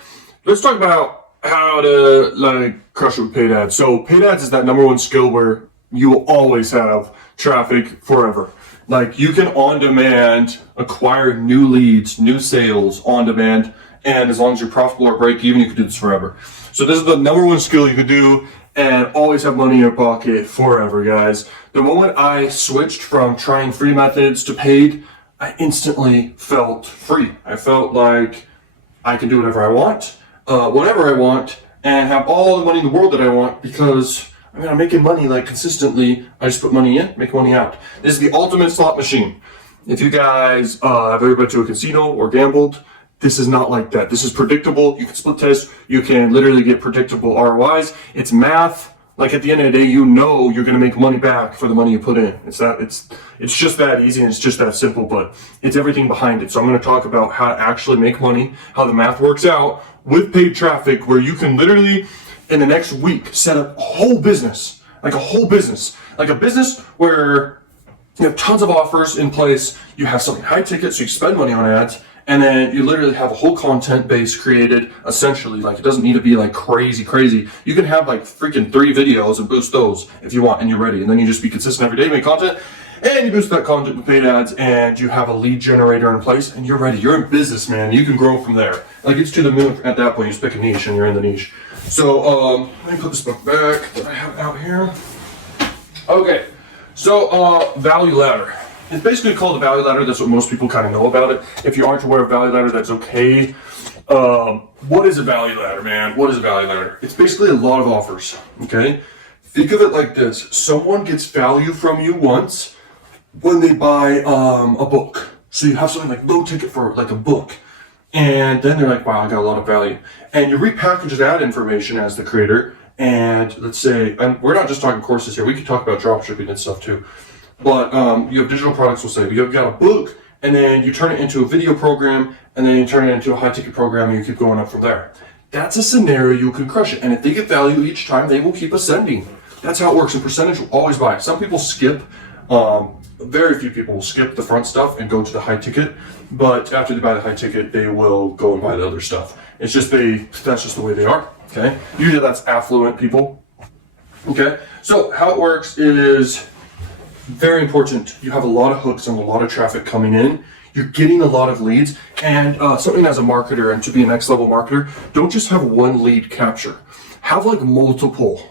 Let's talk about how to crush it with paid ads. So paid ads is that number one skill where you will always have traffic forever. Like, you can on demand acquire new leads, new sales on demand, and as long as you're profitable or break even, you can do this forever. So this is the number one skill you could do and always have money in your pocket forever, guys. The moment I switched from trying free methods to paid, I instantly felt free. I felt like I can do whatever I want, whenever I want, and have all the money in the world that I want, because I'm making money like consistently. I just put money in, make money out. This is the ultimate slot machine. If you guys have ever been to a casino or gambled, this is not like that. This is predictable. You can split test. You can literally get predictable ROIs. It's math. Like, at the end of the day, you know you're going to make money back for the money you put in. It's just that easy, and it's just that simple, but it's everything behind it. So I'm going to talk about how to actually make money, how the math works out with paid traffic, where you can literally, in the next week, set up a whole business, like a business where you have tons of offers in place. You have something high ticket, so you spend money on ads, and then you literally have a whole content base created, essentially. Like, it doesn't need to be like crazy. You can have like freaking 3 videos and boost those if you want, and you're ready. And then you just be consistent every day, make content, and you boost that content with paid ads, and you have a lead generator in place, and you're ready. You're in business, man. You can grow from there. Like, it's to the moon at that point. You just pick a niche, and you're in the niche. So, let me put this book back that I have out here. Okay, so value ladder. It's basically called a value ladder. That's what most people kind of know about it. If you aren't aware of value ladder, that's okay. What is a value ladder, man? What is a value ladder? It's basically a lot of offers, okay? Think of it like this. Someone gets value from you once when they buy a book. So you have something like low ticket for like a book. And then they're like, wow, I got a lot of value. And you repackage that information as the creator. And let's say, and we're not just talking courses here. We could talk about dropshipping and stuff too. But you have digital products, we'll say. You've got a book, and then you turn it into a video program, and then you turn it into a high-ticket program, and you keep going up from there. That's a scenario you can crush it. And if they get value each time, they will keep ascending. That's how it works. And percentage will always buy. Some people skip. Very few people will skip the front stuff and go to the high ticket. But after they buy the high ticket, they will go and buy the other stuff. It's just that's just the way they are. Okay. Usually that's affluent people. Okay. So how it works is very important. You have a lot of hooks and a lot of traffic coming in. You're getting a lot of leads, and something as a marketer, and to be a next level marketer, don't just have one lead capture. Have like multiple,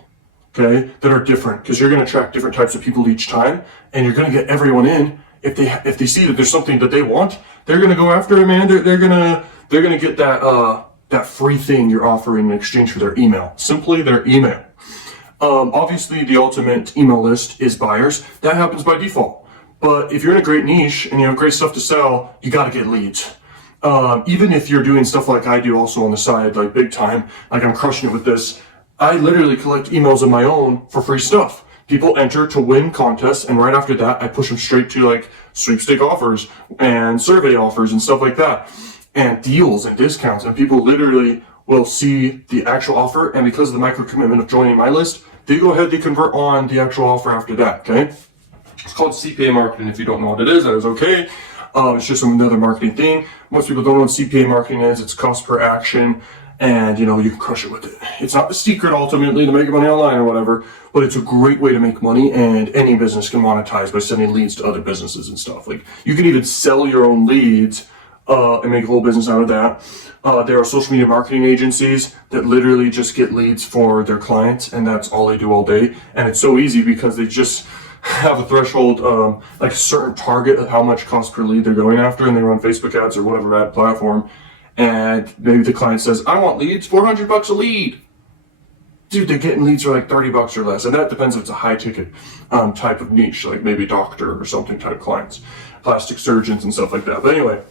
okay, that are different, because you're going to attract different types of people each time, and you're going to get everyone in. If they see that there's something that they want, they're going to go after it, man. They're gonna get that free thing you're offering in exchange for their email. Simply their email. Obviously, the ultimate email list is buyers. That happens by default. But if you're in a great niche and you have great stuff to sell, you got to get leads. Even if you're doing stuff like I do also on the side, like big time, like I'm crushing it with this, I literally collect emails of my own for free stuff. People enter to win contests, and right after that, I push them straight to like sweepstake offers and survey offers and stuff like that, and deals and discounts, and people literally will see the actual offer, and because of the micro commitment of joining my list, they go ahead, they convert on the actual offer after that, okay? It's called CPA marketing. If you don't know what it is, that is okay. It's just another marketing thing. Most people don't know what CPA marketing is. It's cost per action, and you can crush it with it. It's not the secret ultimately to make money online or whatever, but it's a great way to make money, and any business can monetize by sending leads to other businesses and stuff. Like, you can even sell your own leads and make a whole business out of that. There are social media marketing agencies that literally just get leads for their clients, and that's all they do all day. And it's so easy because they just have a threshold, like a certain target of how much cost per lead they're going after, and they run Facebook ads or whatever ad platform. And maybe the client says, I want leads, $400 a lead. Dude, they're getting leads for like $30 or less. And that depends if it's a high ticket type of niche, like maybe doctor or something type clients, plastic surgeons and stuff like that. But anyway,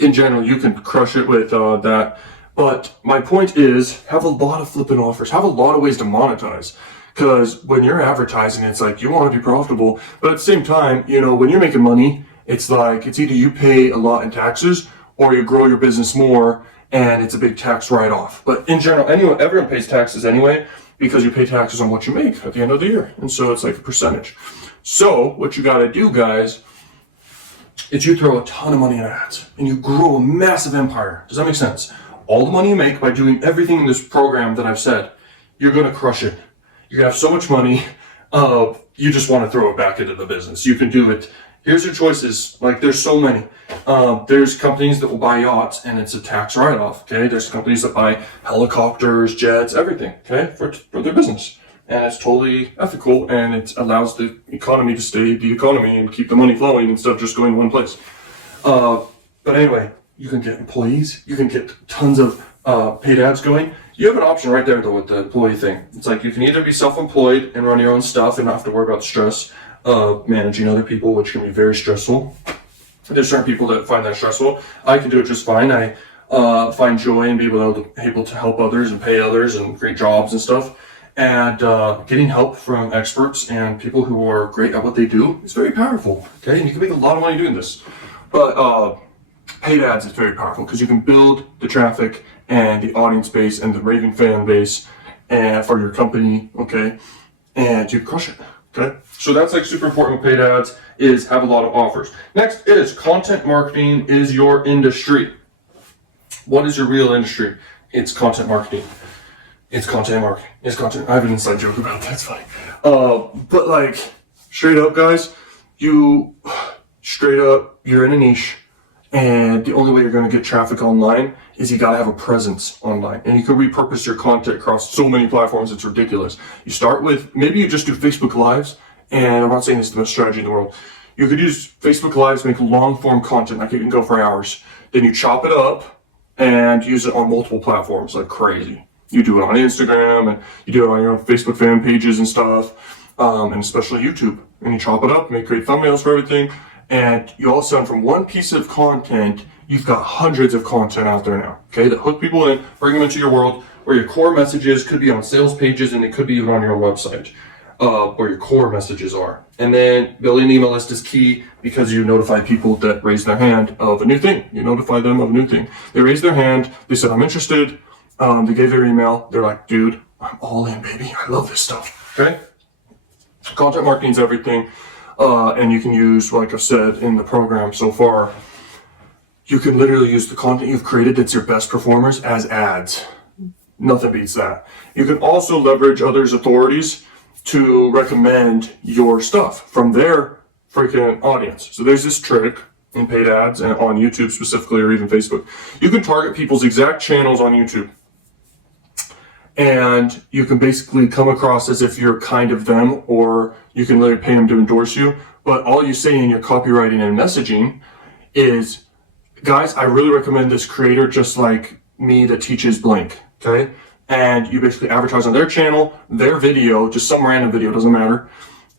in general, you can crush it with that. But my point is, have a lot of flipping offers, have a lot of ways to monetize. Because when you're advertising, it's like you want to be profitable, but at the same time, when you're making money, it's like it's either you pay a lot in taxes or you grow your business more and it's a big tax write-off. But in general, everyone pays taxes anyway, because you pay taxes on what you make at the end of the year. And so it's like a percentage. So what you got to do, guys, is you throw a ton of money in ads and you grow a massive empire. Does that make sense? All the money you make by doing everything in this program that I've said, you're going to crush it. You're going to have so much money, you just want to throw it back into the business. You can do it. Here's your choices. Like, there's so many. There's companies that will buy yachts and it's a tax write-off, okay? There's companies that buy helicopters, jets, everything, okay, for their business. And it's totally ethical, and it allows the economy to stay the economy and keep the money flowing instead of just going to one place. But anyway, you can get employees. You can get tons of paid ads going. You have an option right there, though, with the employee thing. It's like you can either be self-employed and run your own stuff and not have to worry about the stress of managing other people, which can be very stressful. There's certain people that find that stressful. I can do it just fine. I find joy in being able to help others and pay others and create jobs and stuff. And getting help from experts and people who are great at what they do is very powerful. Okay, and you can make a lot of money doing this. But paid ads is very powerful because you can build the traffic and the audience base and the raving fan base and for your company, okay? And you crush it, okay? So that's like super important with paid ads, is have a lot of offers. Next is content marketing is your industry. What is your real industry? It's content marketing. It's content marketing. It's content. I have an inside joke about that. It's funny. But like, straight up, guys, you're in a niche, and the only way you're going to get traffic online is you got to have a presence online. And you can repurpose your content across so many platforms, it's ridiculous. You start with, maybe you just do Facebook Lives, and I'm not saying this is the best strategy in the world. You could use Facebook Lives, make long form content, like it can go for hours. Then you chop it up and use it on multiple platforms like crazy. You do it on Instagram, and you do it on your own Facebook fan pages and stuff, and especially YouTube. And you chop it up, make great thumbnails for everything, and you all of a sudden, from one piece of content, you've got hundreds of content out there now, okay, that hook people in, bring them into your world, where your core messages could be on sales pages, and they could be even on your own website, where your core messages are. And then building an email list is key, because you notify people that raise their hand of a new thing. You notify them of a new thing. They raise their hand, they said, I'm interested, they gave their email, they're like, dude, I'm all in, baby, I love this stuff, okay? Content marketing is everything, and you can use, like I've said in the program so far, you can literally use the content you've created that's your best performers as ads. Nothing beats that. You can also leverage others' authorities to recommend your stuff from their freaking audience. So there's this trick in paid ads and on YouTube specifically, or even Facebook. You can target people's exact channels on YouTube. And you can basically come across as if you're kind of them, or you can literally pay them to endorse you. But all you say in your copywriting and messaging is, guys, I really recommend this creator just like me that teaches blank, okay? And you basically advertise on their channel, their video, just some random video, doesn't matter,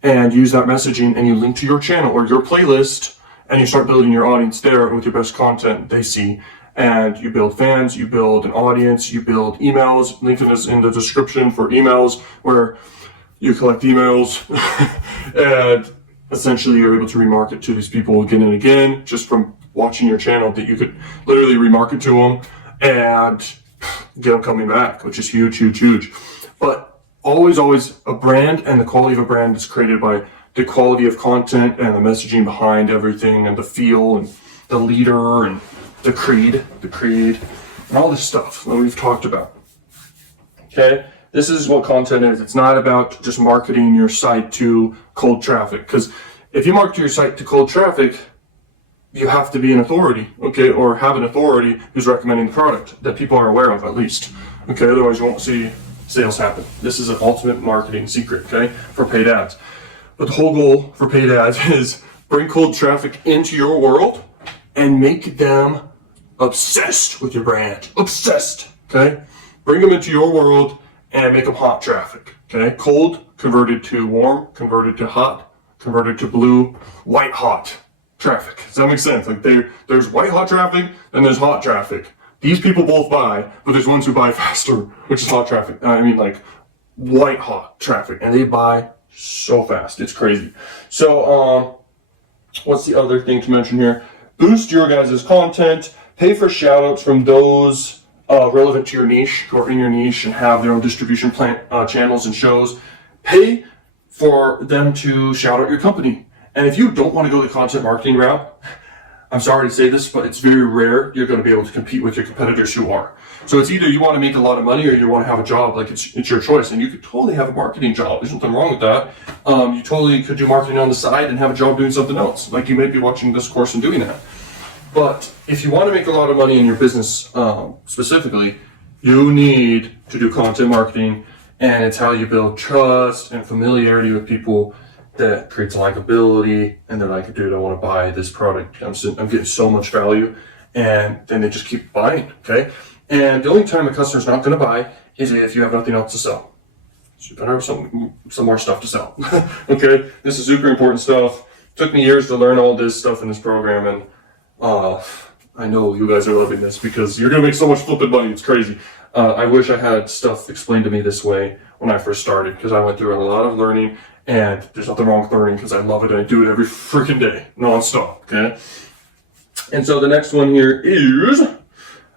and use that messaging, and you link to your channel or your playlist, and you start building your audience there with your best content they see. And you build fans, you build an audience, you build emails. Link is in the description for emails, where you collect emails and essentially you're able to remarket to these people again and again, just from watching your channel, that you could literally remarket to them and get them coming back, which is huge, huge, huge. But always a brand, and the quality of a brand is created by the quality of content and the messaging behind everything and the feel and the leader and the creed, and all this stuff that we've talked about. Okay, this is what content is. It's not about just marketing your site to cold traffic, because if you market your site to cold traffic, you have to be an authority, okay, or have an authority who's recommending the product that people are aware of at least, okay, otherwise you won't see sales happen. This is an ultimate marketing secret, okay, for paid ads. But the whole goal for paid ads is bring cold traffic into your world and make them obsessed with your brand. Obsessed, okay? Bring them into your world and make them hot traffic, okay? Cold converted to warm, converted to hot, converted to blue, white hot traffic. Does that make sense? Like there's white hot traffic and there's hot traffic. These people both buy, but there's ones who buy faster, which is hot traffic. I mean, like white hot traffic, and they buy so fast. It's crazy. So, what's the other thing to mention here? Boost your guys' content. Pay for shout outs from those relevant to your niche, who are in your niche and have their own distribution plan, channels and shows. Pay for them to shout out your company. And if you don't want to go the content marketing route, I'm sorry to say this, but it's very rare you're going to be able to compete with your competitors who are. So it's either you want to make a lot of money or you want to have a job. Like it's your choice, and you could totally have a marketing job. There's nothing wrong with that. You totally could do marketing on the side and have a job doing something else. Like you may be watching this course and doing that. But if you want to make a lot of money in your business specifically, you need to do content marketing, and it's how you build trust and familiarity with people that creates likability, and they're like, dude, I want to buy this product. I'm getting so much value, and then they just keep buying, okay? And the only time a customer's not going to buy is if you have nothing else to sell. So you better have some more stuff to sell, okay? This is super important stuff. It took me years to learn all this stuff in this program, and I know you guys are loving this because you're going to make so much flipping money. It's crazy. I wish I had stuff explained to me this way when I first started, because I went through a lot of learning. And there's nothing wrong with learning, because I love it and I do it every freaking day, non-stop, okay? And so the next one here is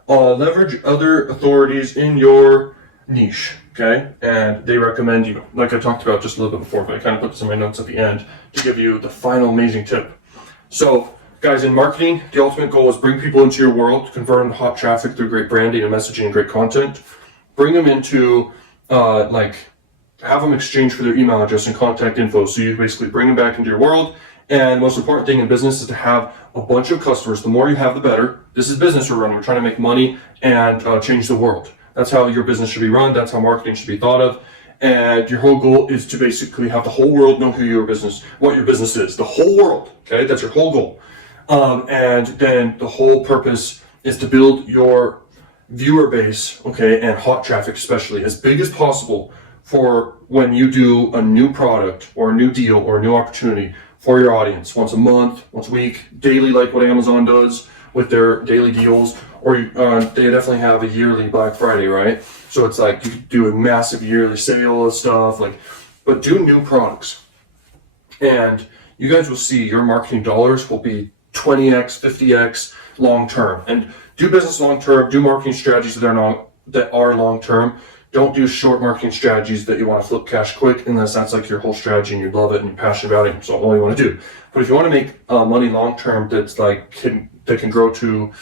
leverage other authorities in your niche, okay? And they recommend you, like I talked about just a little bit before, but I kind of put this in my notes at the end to give you the final amazing tip. So, guys, in marketing, the ultimate goal is bring people into your world, convert them to hot traffic through great branding and messaging and great content. Bring them into, have them exchange for their email address and contact info. So you basically bring them back into your world. And most important thing in business is to have a bunch of customers. The more you have, the better. This is business we're running. We're trying to make money and change the world. That's how your business should be run. That's how marketing should be thought of. And your whole goal is to basically have the whole world know what your business is. The whole world, okay? That's your whole goal. And then the whole purpose is to build your viewer base, okay, and hot traffic especially, as big as possible for when you do a new product or a new deal or a new opportunity for your audience, once a month, once a week, daily, like what Amazon does with their daily deals, or they definitely have a yearly Black Friday, right? So it's like you do a massive yearly sale of stuff, but do new products. And you guys will see your marketing dollars will be 20x, 50x long term. And do business long term, do marketing strategies that are long term. Don't do short marketing strategies that you want to flip cash quick, unless that's like your whole strategy and you love it and you're passionate about it. So all you want to do. But if you want to make money long term, that can grow to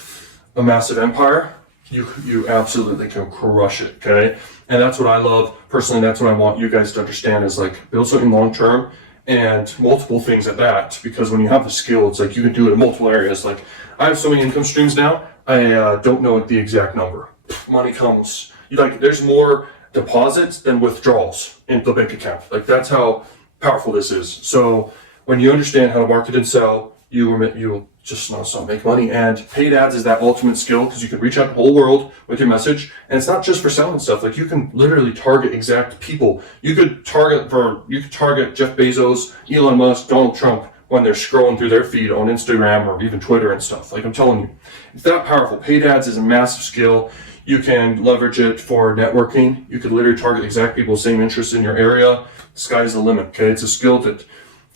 a massive empire, you absolutely can crush it. Okay, and that's what I love personally. That's what I want you guys to understand is like build something long term and multiple things at that. Because when you have the skill, it's like you can do it in multiple areas. Like I have so many income streams now. I don't know the exact number. Money comes. There's more deposits than withdrawals in the bank account. Like that's how powerful this is. So when you understand how to market and sell, you'll just non-stop make money. And paid ads is that ultimate skill, because you can reach out the whole world with your message. And it's not just for selling stuff. Like you can literally target exact people. You could target Jeff Bezos, Elon Musk, Donald Trump when they're scrolling through their feed on Instagram or even Twitter and stuff. Like I'm telling you, it's that powerful. Paid ads is a massive skill. You can leverage it for networking. You could literally target exact people, same interests in your area. Sky's the limit, okay? It's a skill that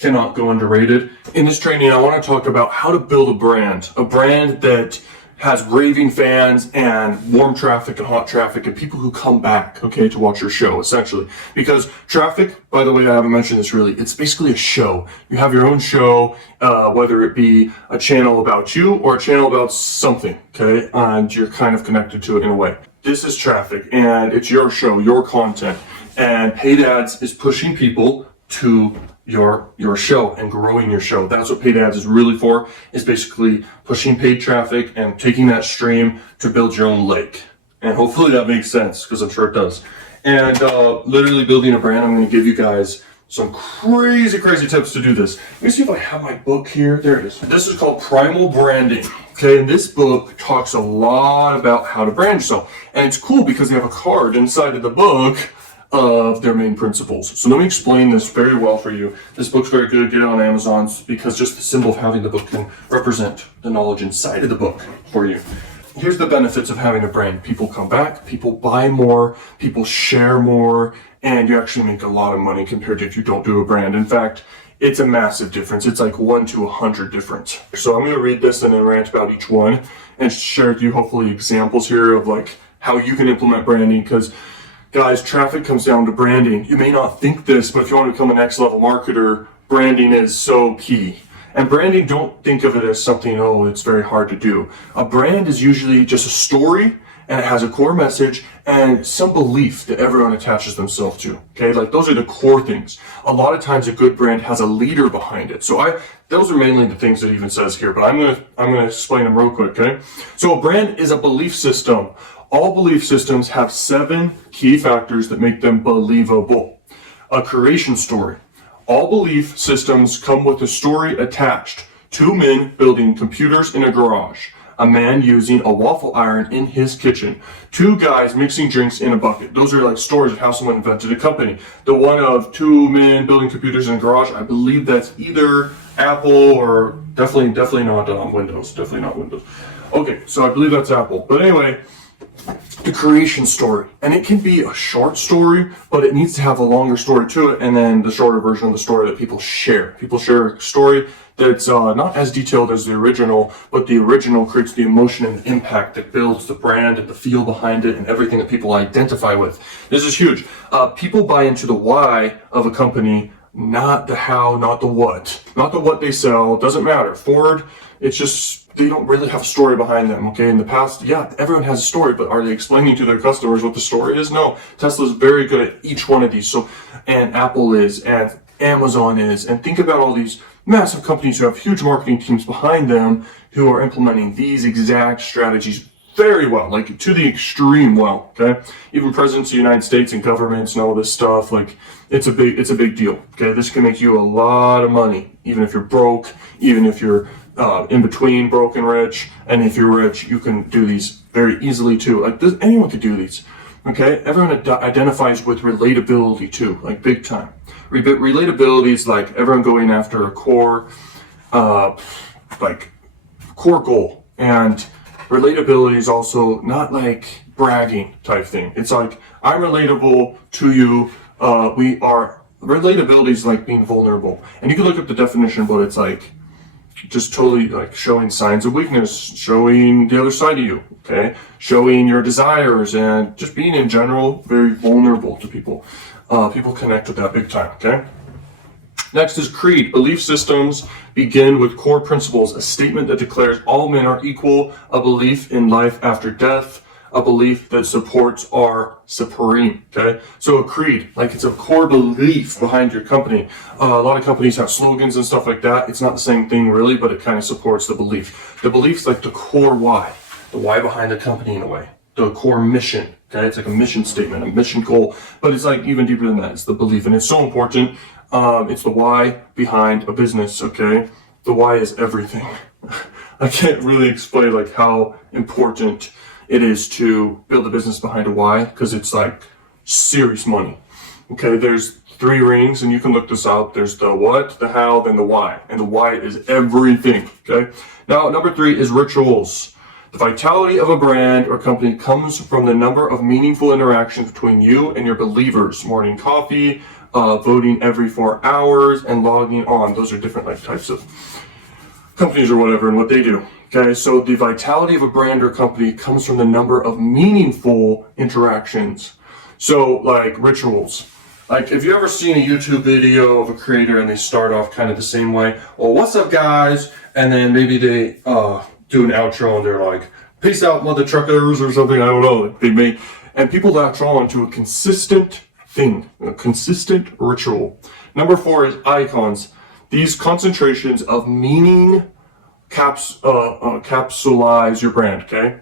cannot go underrated. In this training, I want to talk about how to build a brand that has raving fans and warm traffic and hot traffic and people who come back, okay, to watch your show, essentially. Because traffic, by the way, I haven't mentioned this really, it's basically a show. You have your own show, whether it be a channel about you or a channel about something, okay, and you're kind of connected to it in a way. This is traffic, and it's your show, your content, and paid ads is pushing people to your show and growing your show. That's what paid ads is really for, is basically pushing paid traffic and taking that stream to build your own lake. And hopefully that makes sense, because I'm sure it does. And literally building a brand, I'm going to give you guys some crazy tips to do this. Let me see if I have my book here. There it is. This is called Primal Branding. Okay, and this book talks a lot about how to brand yourself. And it's cool because they have a card inside of the book of their main principles. So let me explain this very well for you. This book's very good. Get it on Amazon, because just the symbol of having the book can represent the knowledge inside of the book for you. Here's the benefits of having a brand. People come back, people buy more, people share more, and you actually make a lot of money compared to if you don't do a brand. In fact, it's a massive difference. It's like 1 to 100 difference. So I'm going to read this and then rant about each one and share with you hopefully examples here of like how you can implement branding, because guys, traffic comes down to branding. You may not think this, but if you want to become a next level marketer, branding is so key. And branding, don't think of it as something, oh, it's very hard to do. A brand is usually just a story, and it has a core message and some belief that everyone attaches themselves to. Okay, like those are the core things. A lot of times a good brand has a leader behind it. So those are mainly the things that it even says here, but I'm gonna explain them real quick, okay? So a brand is a belief system. All belief systems have 7 key factors that make them believable. A creation story. All belief systems come with a story attached. 2 men building computers in a garage. A man using a waffle iron in his kitchen. 2 guys mixing drinks in a bucket. Those are like stories of how someone invented a company. The one of 2 men building computers in a garage, I believe that's either Apple or definitely not Windows. Definitely not Windows. Okay, so I believe that's Apple. But anyway, the creation story, and it can be a short story, but it needs to have a longer story to it, and then the shorter version of the story that people share. People share a story that's not as detailed as the original, but the original creates the emotion and the impact that builds the brand and the feel behind it and everything that people identify with. This is huge. People buy into the why of a company, not the how, not the what. Not the what they sell, doesn't matter. Ford, it's just, they don't really have a story behind them, okay? In the past, yeah, everyone has a story, but are they explaining to their customers what the story is? No. Tesla's very good at each one of these. So, and Apple is, and Amazon is, and think about all these massive companies who have huge marketing teams behind them who are implementing these exact strategies very well, like to the extreme well, okay? Even presidents of the United States and governments and all this stuff, like it's a big deal, okay? This can make you a lot of money, even if you're broke, even if you're in between broke and rich, and if you're rich, you can do these very easily too. Like anyone could do these, okay? Everyone identifies with relatability too, like big time. Relatability is like everyone going after a core goal, and relatability is also not like bragging type thing. It's like I'm relatable to you. Relatability is like being vulnerable, and you can look up the definition, but it's like just totally like showing signs of weakness, showing the other side of you, okay? Showing your desires and just being in general very vulnerable to people. People connect with that big time, okay? Next is creed. Belief systems begin with core principles, a statement that declares all men are equal, a belief in life after death, a belief that supports our supreme, okay? So a creed, like it's a core belief behind your company. A lot of companies have slogans and stuff like that. It's not the same thing really, but it kind of supports the belief. The belief's like the core why, the why behind the company in a way, the core mission, okay? It's like a mission statement, a mission goal, but it's like even deeper than that. It's the belief, and it's so important. It's the why behind a business, okay? The why is everything. I can't really explain like how important it is to build a business behind a why, because it's like serious money. Okay, there's 3 rings, and you can look this up. There's the what, the how, then the why. And the why is everything, okay? Now, number 3 is rituals. The vitality of a brand or company comes from the number of meaningful interactions between you and your believers. Morning coffee, voting every 4 hours, and logging on. Those are different like types of companies or whatever and what they do. Okay, so the vitality of a brand or company comes from the number of meaningful interactions. So like rituals. Like if you ever seen a YouTube video of a creator and they start off kind of the same way, well, what's up guys? And then maybe they do an outro and they're like, peace out mother truckers or something, I don't know. And people latch on to a consistent thing, a consistent ritual. Number 4 is icons. These concentrations of meaning capsulize your brand, okay?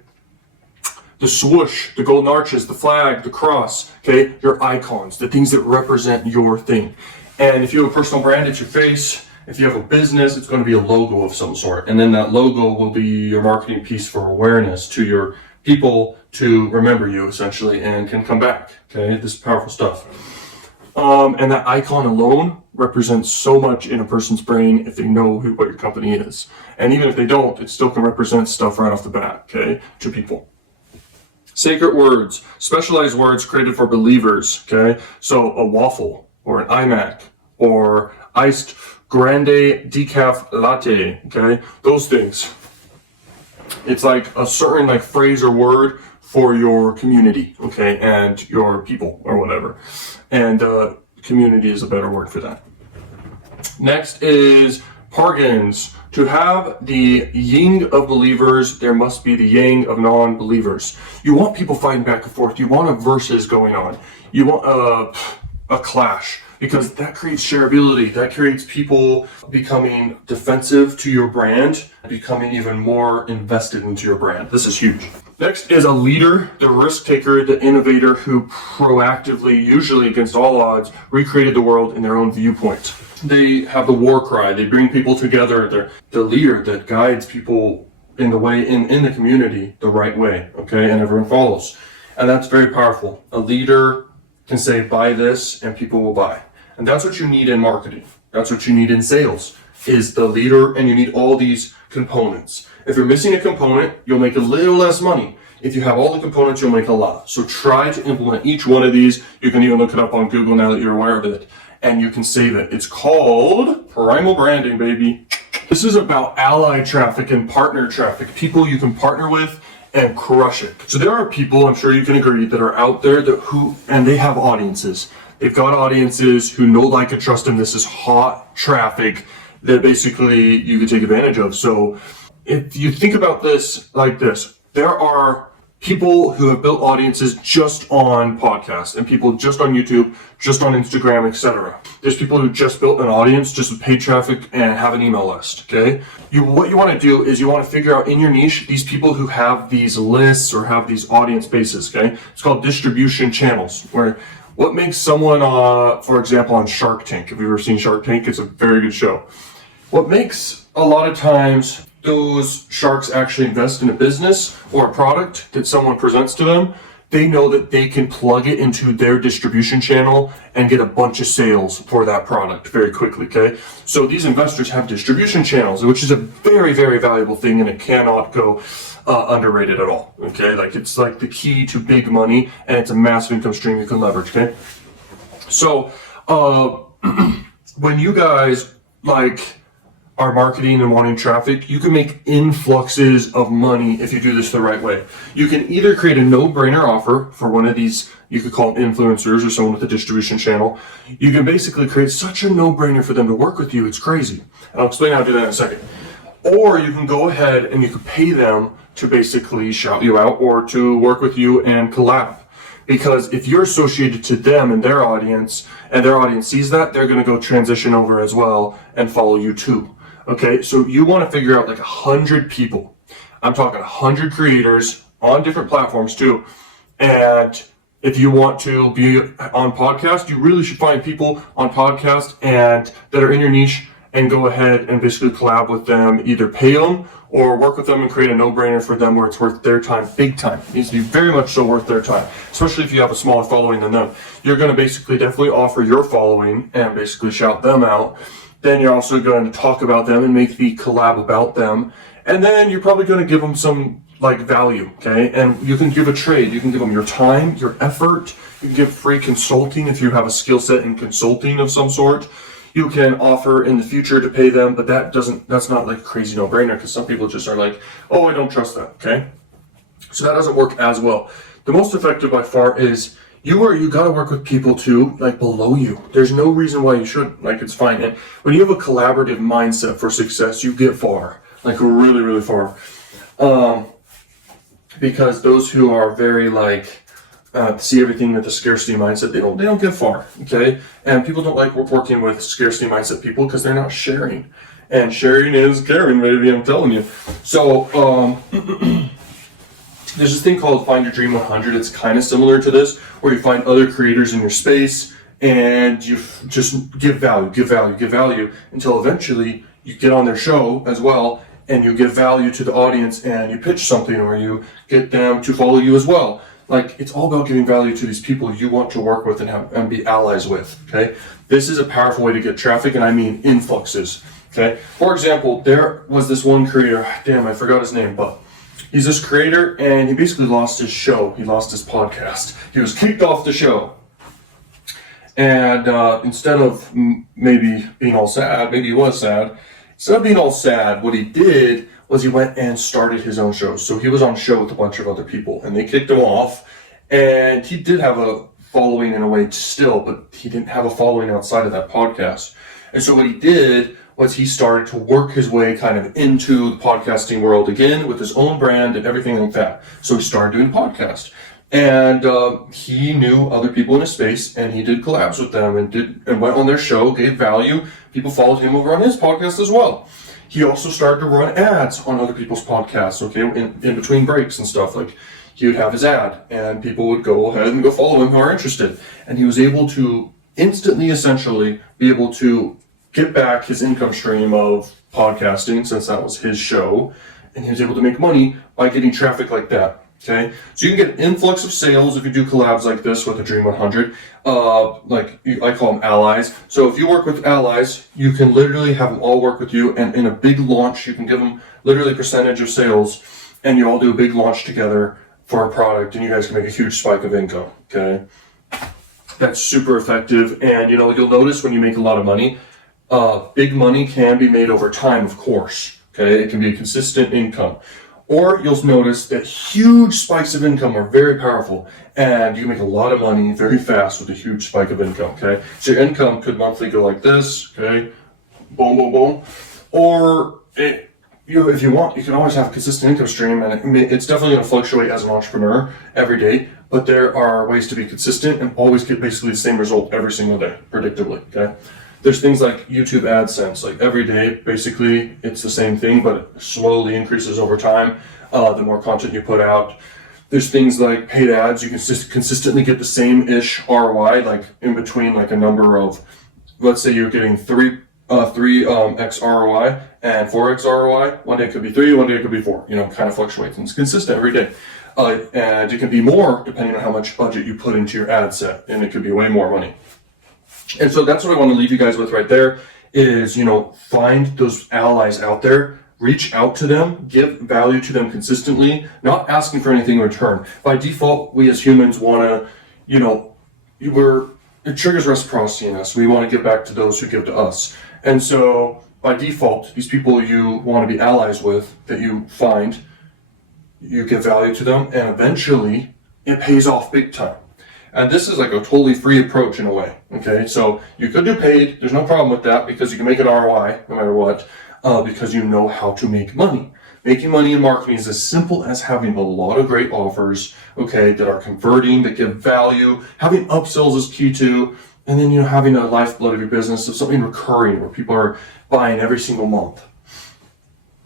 The swoosh, the golden arches, the flag, the cross, okay? Your icons, the things that represent your thing. And if you have a personal brand, it's your face. If you have a business, it's going to be a logo of some sort. And then that logo will be your marketing piece for awareness to your people to remember you, essentially, and can come back, okay? This is powerful stuff. And that icon alone represents so much in a person's brain if they know what your company is. And even if they don't, it still can represent stuff right off the bat, okay, to people. Sacred words, specialized words created for believers, okay? So a waffle or an iMac or iced grande decaf latte, okay? Those things. It's like a certain like phrase or word for your community, okay, and your people or whatever. And community is a better word for that. Next is pargons. To have the yin of believers, there must be the yang of non-believers. You want people fighting back and forth. You want a versus going on. You want a clash, because that creates shareability. That creates people becoming defensive to your brand, becoming even more invested into your brand. This is huge. Next is a leader, the risk taker, the innovator who proactively, usually against all odds, recreated the world in their own viewpoint. They have the war cry. They bring people together. They're the leader that guides people in the way, in the community, the right way, okay? And everyone follows. And that's very powerful. A leader can say, buy this, and people will buy. And that's what you need in marketing. That's what you need in sales, is the leader, and you need all these components. If you're missing a component, you'll make a little less money. If you have all the components, you'll make a lot. So try to implement each one of these. You can even look it up on Google now that you're aware of it, and you can save it. It's called Primal Branding, baby. This is about ally traffic and partner traffic, people you can partner with and crush it. So there are people, I'm sure you can agree, that are out there and they have audiences. They've got audiences who know, like, and trust them. This is hot traffic that basically you can take advantage of. So if you think about this like this, there are people who have built audiences just on podcasts and people just on YouTube, just on Instagram, etc. There's people who just built an audience just with paid traffic and have an email list, okay? What you want to do is you want to figure out in your niche these people who have these lists or have these audience bases, okay? It's called distribution channels, where what makes someone, for example, on Shark Tank, if you've ever seen Shark Tank, it's a very good show. What makes a lot of times those sharks actually invest in a business or a product that someone presents to them, they know that they can plug it into their distribution channel and get a bunch of sales for that product very quickly, okay? So these investors have distribution channels, which is a very, very valuable thing, and it cannot go underrated at all, okay? Like, it's like the key to big money, and it's a massive income stream you can leverage, okay? So when you guys are marketing and wanting traffic, you can make influxes of money if you do this the right way. You can either create a no-brainer offer for one of these, you could call them influencers or someone with a distribution channel. You can basically create such a no-brainer for them to work with you, it's crazy. And I'll explain how to do that in a second. Or you can go ahead and you can pay them to basically shout you out or to work with you and collab. Because if you're associated to them and their audience sees that, they're going to go transition over as well and follow you too. Okay, so you want to figure out like 100 people. I'm talking 100 creators on different platforms too. And if you want to be on podcast, you really should find people on podcast and that are in your niche and go ahead and basically collab with them, either pay them or work with them and create a no-brainer for them where it's worth their time, big time. It needs to be very much so worth their time, especially if you have a smaller following than them. You're going to basically definitely offer your following and basically shout them out. Then you're also going to talk about them and make the collab about them. And then you're probably going to give them some value, okay? And you can give a trade. You can give them your time, your effort. You can give free consulting if you have a skill set in consulting of some sort. You can offer in the future to pay them, but that's not like a crazy no-brainer, because some people just are like, oh, I don't trust that, okay? So that doesn't work as well. The most effective by far is you gotta work with people too, like below you. There's no reason why you shouldn't, like it's fine. And when you have a collaborative mindset for success, you get far, like really, really far. Because those who are very like, see everything with a scarcity mindset, they don't get far, okay? And people don't like working with scarcity mindset people because they're not sharing. And sharing is caring, baby, I'm telling you. So, there's this thing called Find Your Dream 100. It's kind of similar to this, where you find other creators in your space and you just give value until eventually you get on their show as well and you give value to the audience and you pitch something or you get them to follow you as well. Like, it's all about giving value to these people you want to work with and be allies with, okay? This is a powerful way to get traffic, and I mean influxes, okay? For example, there was this one creator, damn, I forgot his name, but he's this creator, and he basically lost his show. He lost his podcast. He was kicked off the show. And instead of maybe being all sad, maybe he was sad, instead of being all sad, what he did was he went and started his own show. So he was on a show with a bunch of other people, and they kicked him off. And he did have a following in a way still, but he didn't have a following outside of that podcast. And so what he did was he started to work his way kind of into the podcasting world again with his own brand and everything like that. So he started doing podcasts. And he knew other people in his space, and he did collabs with them and went on their show, gave value. People followed him over on his podcast as well. He also started to run ads on other people's podcasts, okay, in between breaks and stuff. Like, he would have his ad, and people would go ahead and go follow him who are interested. And he was able to instantly, essentially, be able to get back his income stream of podcasting, since that was his show, and he was able to make money by getting traffic like that. Okay, so you can get an influx of sales if you do collabs like this with the Dream 100. I call them allies. So if you work with allies, you can literally have them all work with you, and in a big launch, you can give them literally a percentage of sales, and you all do a big launch together for a product, and you guys can make a huge spike of income. Okay, that's super effective, and you'll notice when you make a lot of money, big money can be made over time, of course. Okay, it can be a consistent income. Or you'll notice that huge spikes of income are very powerful, and you make a lot of money very fast with a huge spike of income, okay? So your income could monthly go like this, okay? Boom, boom, boom. Or if you want, you can always have a consistent income stream, and it's definitely going to fluctuate as an entrepreneur every day, but there are ways to be consistent and always get basically the same result every single day, predictably, okay? There's things like YouTube AdSense, like every day, basically, it's the same thing, but it slowly increases over time, the more content you put out. There's things like paid ads, you can consistently get the same-ish ROI, like in between like a number of, let's say you're getting 3x ROI and 4x ROI. One day it could be 3, one day it could be 4, kind of fluctuates, and it's consistent every day. And it can be more depending on how much budget you put into your ad set, and it could be way more money. And so that's what I want to leave you guys with right there is, find those allies out there, reach out to them, give value to them consistently, not asking for anything in return. By default, we as humans want to, it triggers reciprocity in us. We want to give back to those who give to us. And so by default, these people you want to be allies with, that you find, you give value to them, and eventually it pays off big time. And this is like a totally free approach in a way, okay? So you could do paid, there's no problem with that because you can make an ROI no matter what, because you know how to make money. Making money in marketing is as simple as having a lot of great offers, okay, that are converting, that give value. Having upsells is key too, and then, having a lifeblood of your business of something recurring where people are buying every single month.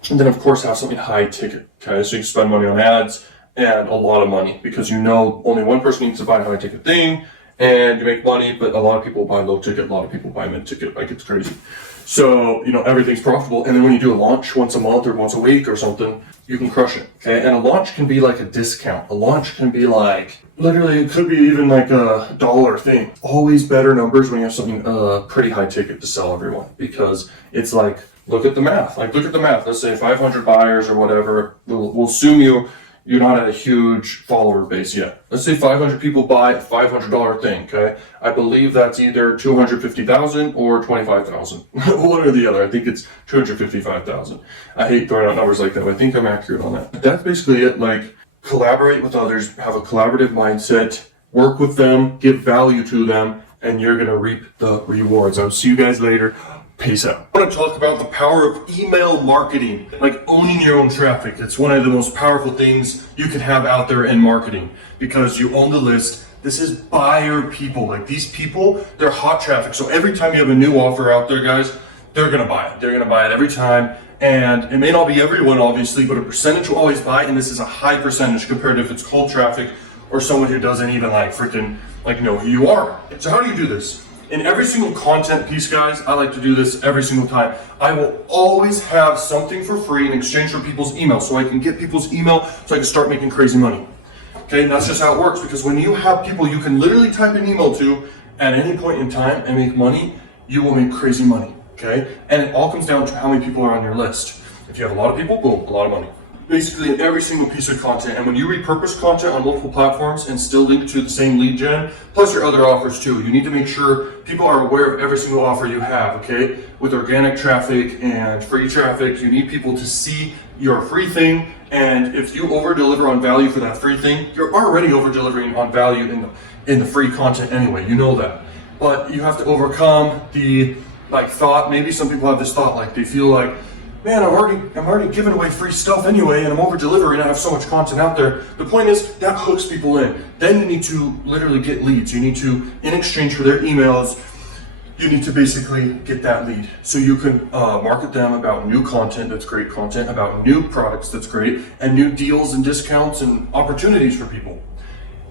And then of course have something high ticket, okay? So you can spend money on ads, and a lot of money, because only one person needs to buy a high ticket thing and you make money, but a lot of people buy low ticket, a lot of people buy mid ticket, like it's crazy. So, everything's profitable, and then when you do a launch once a month or once a week or something, you can crush it, okay? And a launch can be like a discount. A launch can be like, literally, it could be even like a $1 thing. Always better numbers when you have something pretty high ticket to sell everyone, because it's like, look at the math. Let's say 500 buyers or whatever, we'll assume you're not at a huge follower base yet. Let's say 500 people buy a $500 thing, okay? I believe that's either 250,000 or 25,000. One or the other. I think it's 255,000. I hate throwing out numbers like that, but I think I'm accurate on that. That's basically it. Like, collaborate with others, have a collaborative mindset, work with them, give value to them, and you're gonna reap the rewards. I'll see you guys later. Peace out. I want to talk about the power of email marketing, like owning your own traffic. It's one of the most powerful things you can have out there in marketing because you own the list. This is buyer people. Like these people, they're hot traffic. So every time you have a new offer out there, guys, they're going to buy it. They're going to buy it every time. And it may not be everyone, obviously, but a percentage will always buy. And this is a high percentage compared to if it's cold traffic or someone who doesn't even know who you are. So how do you do this? In every single content piece, guys, I like to do this every single time. I will always have something for free in exchange for people's email so I can get people's email so I can start making crazy money. Okay, and that's just how it works because when you have people you can literally type an email to at any point in time and make money, you will make crazy money, okay? And it all comes down to how many people are on your list. If you have a lot of people, boom, a lot of money. Basically in every single piece of content. And when you repurpose content on multiple platforms and still link to the same lead gen, plus your other offers too, you need to make sure people are aware of every single offer you have, okay? With organic traffic and free traffic, you need people to see your free thing. And if you over deliver on value for that free thing, you're already over delivering on value in the free content anyway, you know that. But you have to overcome the thought, maybe some people have this thought, like they feel like, man, I'm already giving away free stuff anyway, and I'm over delivering. I have so much content out there. The point is that hooks people in. Then you need to literally get leads. You need to, in exchange for their emails, you need to basically get that lead. So you can market them about new content that's great content, about new products that's great, and new deals and discounts and opportunities for people.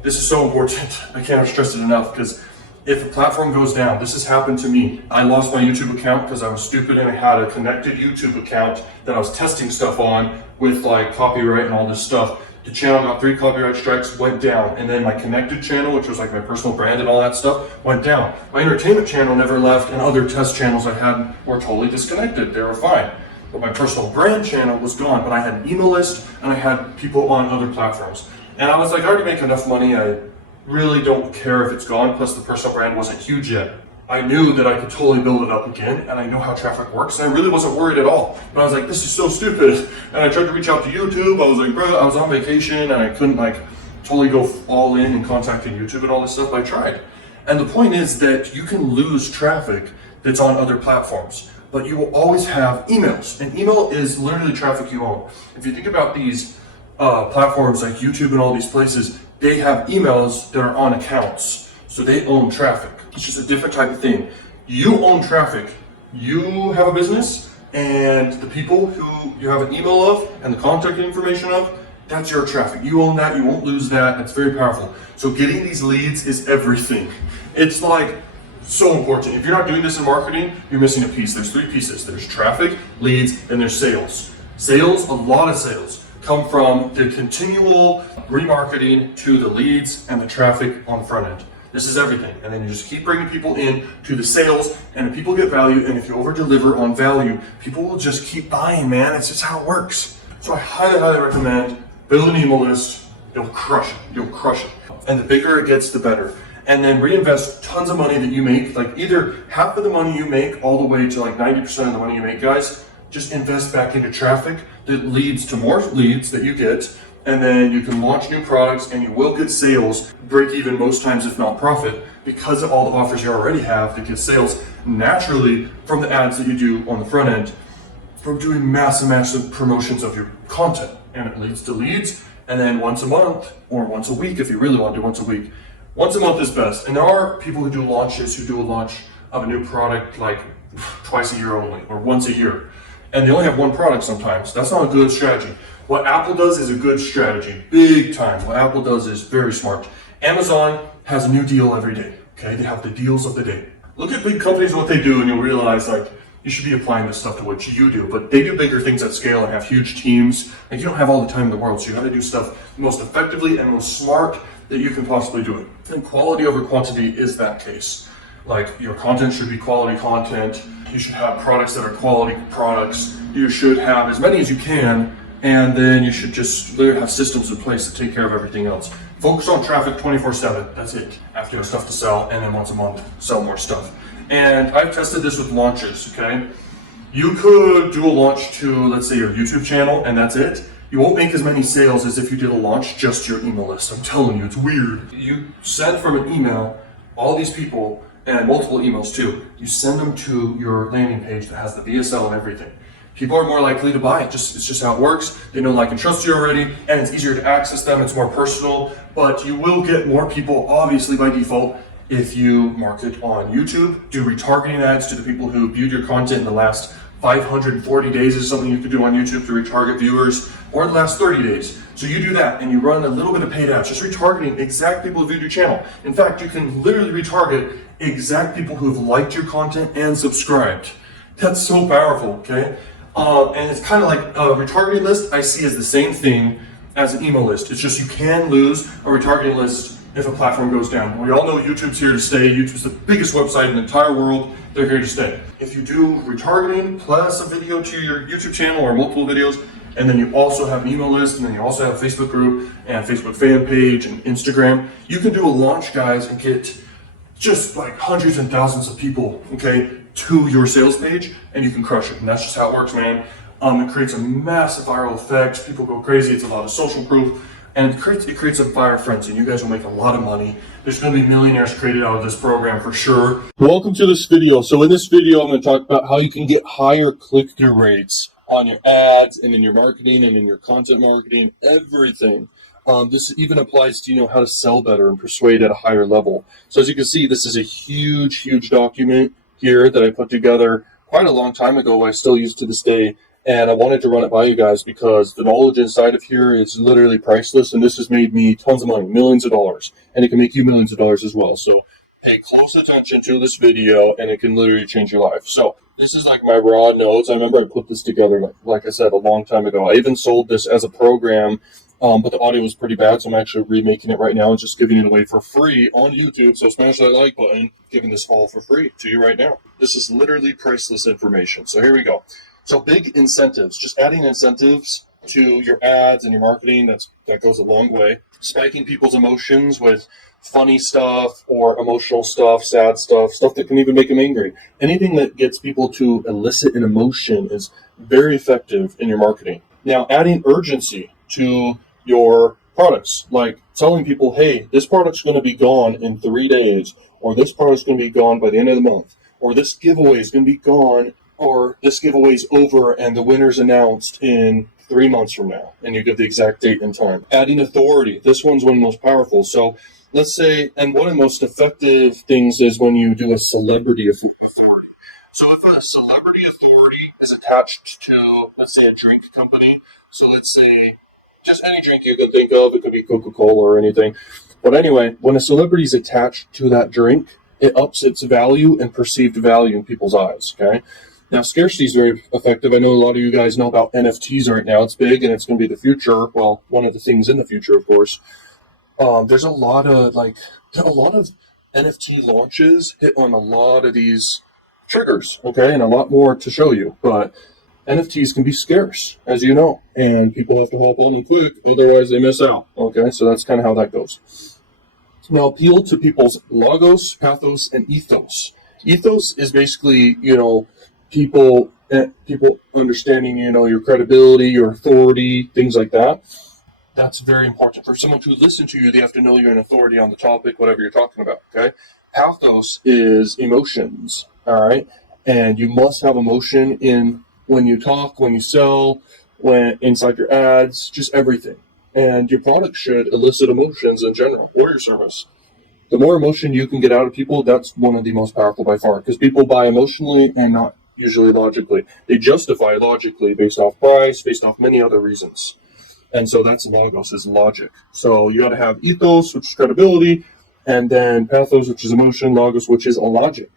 This is so important. I can't stress it enough because if a platform goes down, this has happened to me. I lost my YouTube account because I was stupid and I had a connected YouTube account that I was testing stuff on with copyright and all this stuff. The channel got 3 copyright strikes, went down. And then my connected channel, which was my personal brand and all that stuff, went down. My entertainment channel never left and other test channels I had were totally disconnected. They were fine. But my personal brand channel was gone, but I had an email list and I had people on other platforms. And I was like, I already make enough money. I really don't care if it's gone, plus the personal brand wasn't huge yet. I knew that I could totally build it up again, and I know how traffic works, and I really wasn't worried at all. But I was like, this is so stupid. And I tried to reach out to YouTube. I was like, bro, I was on vacation, and I couldn't totally go all in and contacting YouTube and all this stuff, but I tried. And the point is that you can lose traffic that's on other platforms, but you will always have emails, and email is literally traffic you own. If you think about these platforms like YouTube and all these places, they have emails that are on accounts, so they own traffic. It's just a different type of thing. You own traffic. You have a business, and the people who you have an email of and the contact information of, that's your traffic. You own that. You won't lose that. It's very powerful. So getting these leads is everything. It's so important. If you're not doing this in marketing, you're missing a piece. There's 3 pieces. There's traffic, leads, and there's sales. Sales, a lot of sales, come from the continual remarketing to the leads and the traffic on the front end. This is everything. And then you just keep bringing people in to the sales, and if people get value, and if you over deliver on value, people will just keep buying, man. It's just how it works. So I highly, highly recommend build an email list. You'll crush it. You'll crush it. And the bigger it gets, the better. And then reinvest tons of money that you make, either half of the money you make all the way to 90% of the money you make, guys. Just invest back into traffic that leads to more leads that you get, and then you can launch new products and you will get sales, break even most times if not profit, because of all the offers you already have that get sales naturally from the ads that you do on the front end, from doing massive promotions of your content. And it leads to leads, and then once a month or once a week, if you really want to do once a week, once a month is best. And there are people who do launches who do a launch of a new product twice a year only or once a year. And they only have one product sometimes. That's not a good strategy. What Apple does is a good strategy, big time. What Apple does is very smart. Amazon has a new deal every day, okay? They have the deals of the day. Look at big companies, what they do, and you'll realize you should be applying this stuff to what you do. But they do bigger things at scale and have huge teams. You don't have all the time in the world, so you gotta do stuff most effectively and most smart that you can possibly do it. And quality over quantity is that case. Your content should be quality content. You should have products that are quality products. You should have as many as you can and then you should just literally have systems in place to take care of everything else. Focus on traffic 24/7. That's it. After you have stuff to sell, and then once a month, sell more stuff. And I've tested this with launches, okay? You could do a launch to, let's say, your YouTube channel, and that's it. You won't make as many sales as if you did a launch just to your email list. I'm telling you, it's weird. You send from an email all these people, and multiple emails too. You send them to your landing page that has the VSL and everything. People are more likely to buy it. It's just how it works. They know, like, and trust you already, and it's easier to access them. It's more personal, but you will get more people, obviously, by default, if you market on YouTube. Do retargeting ads to the people who viewed your content in the last 540 days is something you could do on YouTube to retarget viewers, or the last 30 days. So you do that, and you run a little bit of paid ads, just retargeting exact people who viewed your channel. In fact, you can literally retarget exact people who have liked your content and subscribed. That's so powerful, okay? And it's kind of like a retargeting list I see as the same thing as an email list. It's just you can lose a retargeting list if a platform goes down. We all know YouTube's here to stay. YouTube's the biggest website in the entire world. They're here to stay. If you do retargeting plus a video to your YouTube channel or multiple videos, and then you also have an email list, and then you also have a Facebook group and Facebook fan page and Instagram, you can do a launch, guys, and get just like hundreds and thousands of people, okay, to your sales page, and you can crush it. And that's just how it works, man. It creates a massive viral effect. People go crazy. It's a lot of social proof, and it creates a viral frenzy. And you guys will make a lot of money. There's going to be millionaires created out of this program for sure. Welcome to this video. So in this video, I'm going to talk about how you can get higher click-through rates on your ads and in your marketing and in your content marketing, everything. This even applies to, how to sell better and persuade at a higher level. So as you can see, this is a huge, huge document here that I put together quite a long time ago. I still use to this day, and I wanted to run it by you guys because the knowledge inside of here is literally priceless, and this has made me tons of money, millions of dollars, and it can make you millions of dollars as well. So pay close attention to this video, and it can literally change your life. So this is like my raw notes. I remember I put this together, like I said, a long time ago. I even sold this as a program, but the audio was pretty bad, so I'm actually remaking it right now and just giving it away for free on YouTube. So smash that like button, giving this all for free to you right now. This is literally priceless information. So here we go. So big incentives, just adding incentives to your ads and your marketing, that goes a long way. Spiking people's emotions with funny stuff or emotional stuff, sad stuff that can even make them angry. Anything that gets people to elicit an emotion is very effective in your marketing. Now, adding urgency to your products, like telling people, hey, this product's going to be gone in 3 days, or this product's going to be gone by the end of the month, or this giveaway is going to be gone, or this giveaway's over and the winner's announced in 3 months from now, and you give the exact date and time. Adding authority. This one's one of the most powerful. So let's say, and one of the most effective things is when you do a celebrity authority. So if a celebrity authority is attached to, let's say, a drink company, so let's say just any drink you can think of, it could be Coca-Cola or anything. But anyway, when a celebrity is attached to that drink, it ups its value and perceived value in people's eyes, okay? Now, scarcity is very effective. I know a lot of you guys know about NFTs right now. It's big, and it's going to be the future. Well, one of the things in the future, of course. There's a lot of NFT launches hit on a lot of these triggers, okay, and a lot more to show you. But NFTs can be scarce, as you know, and people have to hop on them quick, otherwise they miss out, okay? So that's kind of how that goes. Now, appeal to people's logos, pathos, and ethos. Ethos is basically, people understanding, your credibility, your authority, things like that. That's very important. For someone to listen to you, they have to know you're an authority on the topic, whatever you're talking about, okay? Pathos is emotions, all right? And you must have emotion in when you talk, when you sell, when inside your ads, just everything. And your product should elicit emotions in general, or your service. The more emotion you can get out of people, that's one of the most powerful by far, because people buy emotionally and not usually logically. They justify logically based off price, based off many other reasons. And so that's logos, is logic. So you got to have ethos, which is credibility, and then pathos, which is emotion, logos, which is a logic.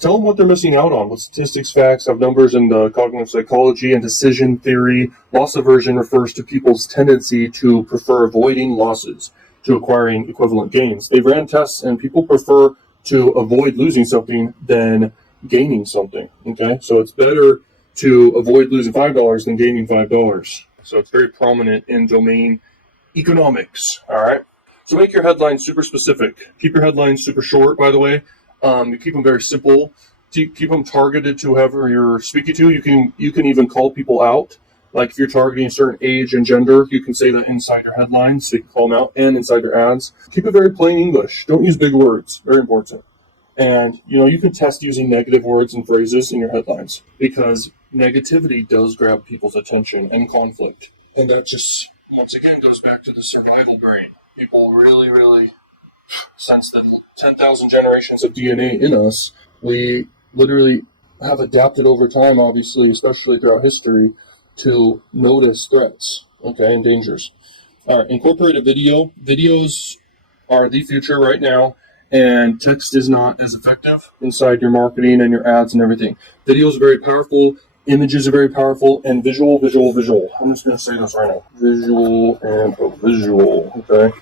Tell them what they're missing out on. What statistics, facts, have numbers in the cognitive psychology and decision theory. Loss aversion refers to people's tendency to prefer avoiding losses to acquiring equivalent gains. They've ran tests, and people prefer to avoid losing something than gaining something, okay? So it's better to avoid losing $5 than gaining $5. So it's very prominent in domain economics. All right. So make your headlines super specific. Keep your headlines super short, by the way. You keep them very simple. Keep them targeted to whoever you're speaking to. You can even call people out. Like if you're targeting a certain age and gender, you can say that inside your headlines, so you can call them out, and inside your ads. Keep it very plain English. Don't use big words. Very important. And you can test using negative words and phrases in your headlines, because negativity does grab people's attention and conflict. And that just, once again, goes back to the survival brain. People really, really sense that 10,000 generations of DNA in us. We literally have adapted over time, obviously, especially throughout history, to notice threats, okay, and dangers. All right, incorporated video. Videos are the future right now, and text is not as effective inside your marketing and your ads and everything. Video is very powerful, images are very powerful, and visual. I'm just going to say this right now. Visual, okay?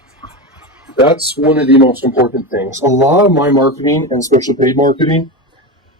That's one of the most important things. A lot of my marketing, and especially paid marketing,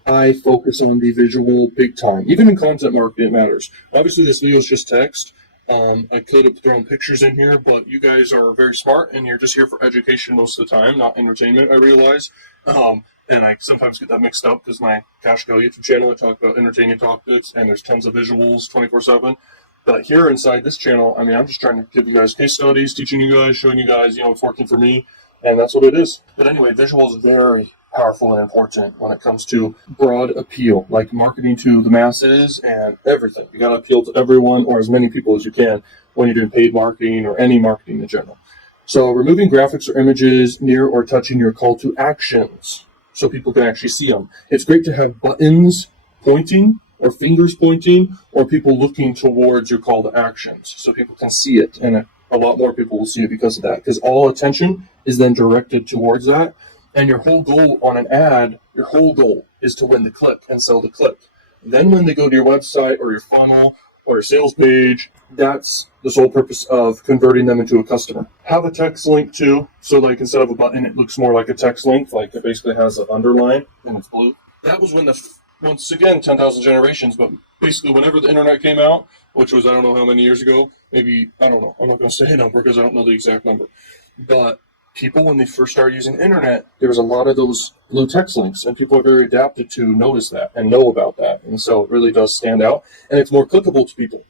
I focus on the visual big time. Even in content marketing, it matters. Obviously, this video is just text. I could have thrown pictures in here, but you guys are very smart, and you're just here for education most of the time, not entertainment, I realize. And I sometimes get that mixed up because my Cash Cow YouTube channel, I talk about entertaining topics, and there's tons of visuals 24/7. But here inside this channel, I'm just trying to give you guys case studies, teaching you guys, showing you guys, it's working for me, and that's what it is. But anyway, visual is very powerful and important when it comes to broad appeal, like marketing to the masses and everything. You got to appeal to everyone, or as many people as you can, when you're doing paid marketing or any marketing in general. So removing graphics or images near or touching your call to actions so people can actually see them. It's great to have buttons pointing or fingers pointing or people looking towards your call to actions so people can see it, and a lot more people will see it because of that, because all attention is then directed towards that. And your whole goal on an ad, your whole goal is to win the click and sell the click. Then when they go to your website or your funnel or your sales page, that's the sole purpose of converting them into a customer. Have a text link too. So like instead of a button, it looks more like a text link, like it basically has an underline and it's blue. That was when once again, 10,000 generations, but basically whenever the internet came out, which was I don't know how many years ago, maybe, I don't know. I'm not going to say a number because I don't know the exact number. But people, when they first started using the internet, there was a lot of those blue text links, and people are very adapted to notice that and know about that. And so it really does stand out, and it's more clickable to people.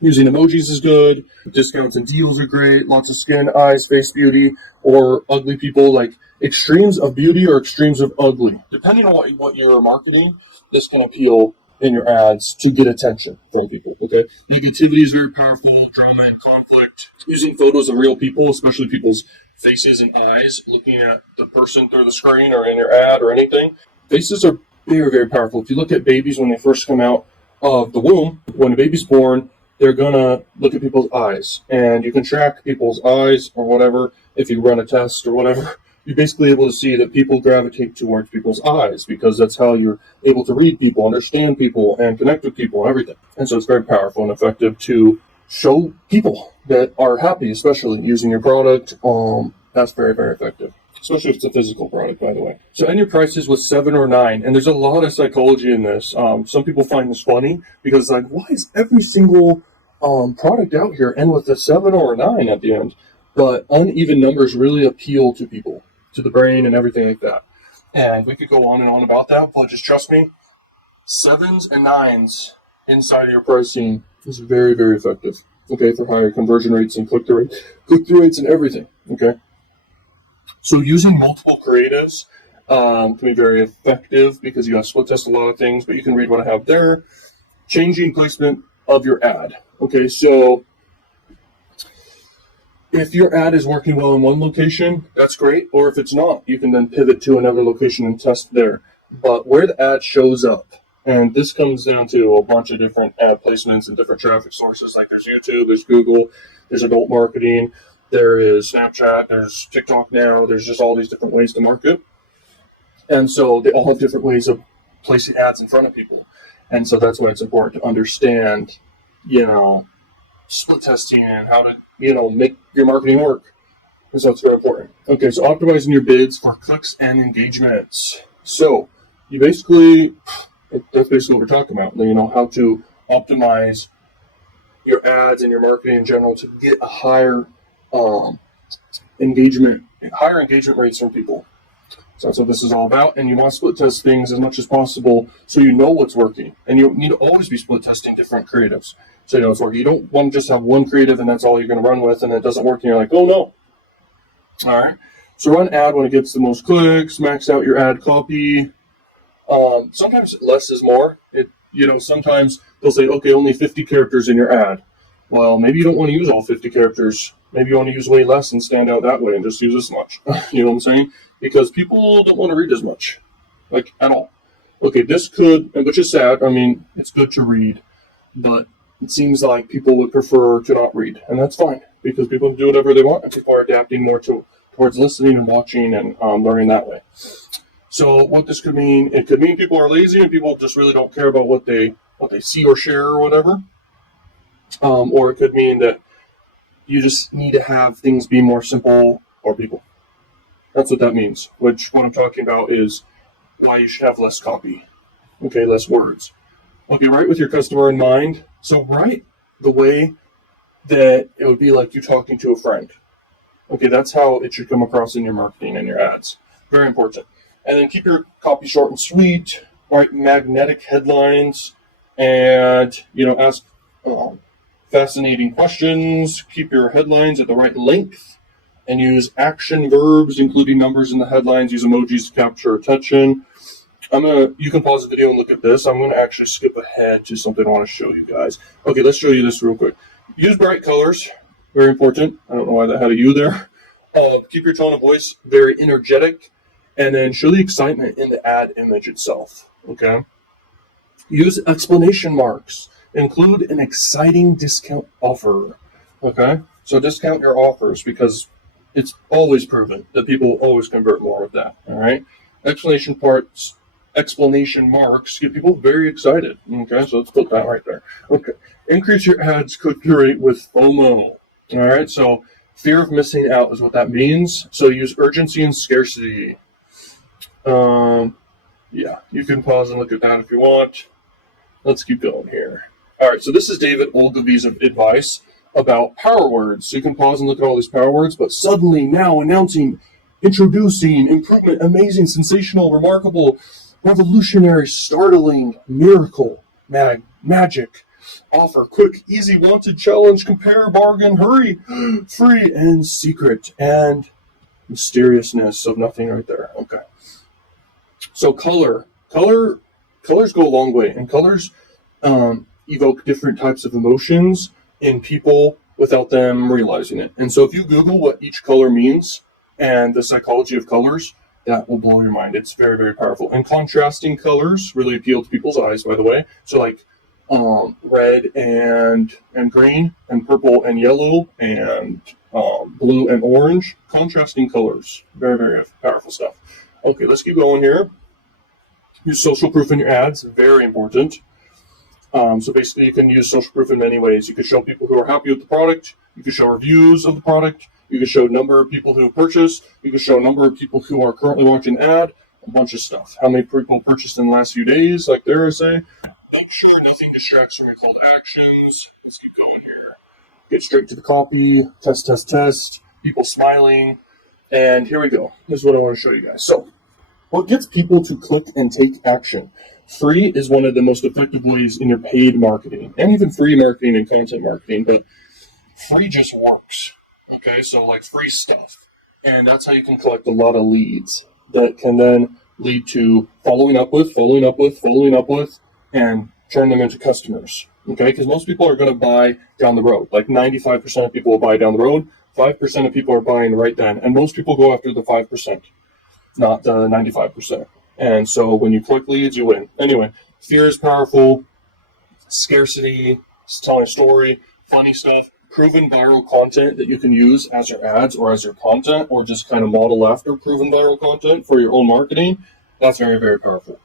Using emojis is good. Discounts and deals are great. Lots of skin, eyes, face beauty, or ugly people. Like extremes of beauty or extremes of ugly. Depending on what you're marketing, this can appeal in your ads to get attention from people, okay? Negativity is very powerful. Drama and conflict. Using photos of real people, especially people's faces and eyes, looking at the person through the screen or in your ad or anything. Faces are very, very powerful. If you look at babies when they first come out of the womb, when a baby's born, they're going to look at people's eyes. And you can track people's eyes or whatever. If you run a test or whatever, you're basically able to see that people gravitate towards people's eyes because that's how you're able to read people, understand people, and connect with people and everything. And so it's very powerful and effective to show people that are happy, especially using your product. That's very, very effective, especially if it's a physical product, by the way. So end your prices with 7 or 9, and there's a lot of psychology in this. Some people find this funny because like, why is every single product out here end with a 7 or a 9 at the end? But uneven numbers really appeal to people, to the brain and everything like that. And we could go on and on about that, but just trust me, 7s and 9s inside of your pricing is very, very effective, okay, for higher conversion rates and click-through rates and everything, okay? So using multiple creatives can be very effective because you have to split test a lot of things, but you can read what I have there. Changing placement of your ad, okay? So if your ad is working well in one location, that's great, or if it's not, you can then pivot to another location and test there. But where the ad shows up, and this comes down to a bunch of different ad placements and different traffic sources. Like there's YouTube, there's Google, there's adult marketing, there is Snapchat, there's TikTok now. There's just all these different ways to market. And so they all have different ways of placing ads in front of people. And so that's why it's important to understand, split testing and how to, make your marketing work. And so it's very important. Okay, so optimizing your bids for clicks and engagements. So that's basically what we're talking about. How to optimize your ads and your marketing in general to get a higher engagement rates from people. So that's what this is all about. And you want to split test things as much as possible so you know what's working. And you need to always be split testing different creatives so you know it's working. You don't want to just have one creative and that's all you're going to run with, and it doesn't work and you're like, oh no. All right. So run ad when it gets the most clicks, max out your ad copy. Sometimes less is more. Sometimes they'll say, okay, only 50 characters in your ad. Well, maybe you don't want to use all 50 characters. Maybe you want to use way less and stand out that way and just use this much. You know what I'm saying? Because people don't want to read as much, like at all. Okay, this could, which is sad. I mean, it's good to read, but it seems like people would prefer to not read, and that's fine because people can do whatever they want, and people are adapting more towards listening and watching and learning that way. So what this could mean, it could mean people are lazy and people just really don't care about what they see or share or whatever. Or it could mean that you just need to have things be more simple for people. That's what that means. Which what I'm talking about is why you should have less copy. Okay, less words. Okay, write with your customer in mind. So write the way that it would be like you talking to a friend. Okay, that's how it should come across in your marketing and your ads. Very important. And then keep your copy short and sweet. Write magnetic headlines, and ask fascinating questions. Keep your headlines at the right length, and use action verbs, including numbers in the headlines. Use emojis to capture attention. You can pause the video and look at this. I'm gonna actually skip ahead to something I want to show you guys. Okay, let's show you this real quick. Use bright colors. Very important. I don't know why that had a U there. Keep your tone of voice very energetic. And then show the excitement in the ad image itself, okay? Use exclamation marks. Include an exciting discount offer, okay? So discount your offers because it's always proven that people always convert more with that, all right? Explanation marks get people very excited, okay? So let's put that right there. Okay, increase your ads click-through rate with FOMO, all right? So fear of missing out is what that means. So use urgency and scarcity. Yeah, you can pause and look at that if you want. Let's keep going here. All right, so this is David Ogilvy's advice about power words. So you can pause and look at all these power words, but suddenly, now, announcing, introducing, improvement, amazing, sensational, remarkable, revolutionary, startling, miracle, magic, offer, quick, easy, wanted, challenge, compare, bargain, hurry, free, and secret, and mysteriousness of nothing right there. Okay. So colors go a long way, and colors evoke different types of emotions in people without them realizing it. And so if you Google what each color means and the psychology of colors, that will blow your mind. It's very, very powerful. And contrasting colors really appeal to people's eyes, by the way. So like red and green and purple and yellow and blue and orange, contrasting colors. Very, very powerful stuff. Okay, let's keep going here. Use social proof in your ads, very important. So basically you can use social proof in many ways. You could show people who are happy with the product. You could show reviews of the product. You could show number of people who purchased. You could show number of people who are currently watching the ad, a bunch of stuff. How many people purchased in the last few days, like there I say. Make sure nothing distracts from your call to actions. Let's keep going here. Get straight to the copy, test, people smiling. And here we go. Here's what I want to show you guys. So, what gets people to click and take action? Free is one of the most effective ways in your paid marketing, and even free marketing and content marketing, but free just works. Okay, so like free stuff. And that's how you can collect a lot of leads that can then lead to following up with, and turn them into customers. Okay, because most people are going to buy down the road. Like 95% of people will buy down the road, 5% of people are buying right then, and most people go after the 5%. Not the 95%. And so when you collect leads, you win. Anyway, fear is powerful. Scarcity, telling a story, funny stuff, proven viral content that you can use as your ads or as your content, or just kind of model after proven viral content for your own marketing. That's very, very powerful.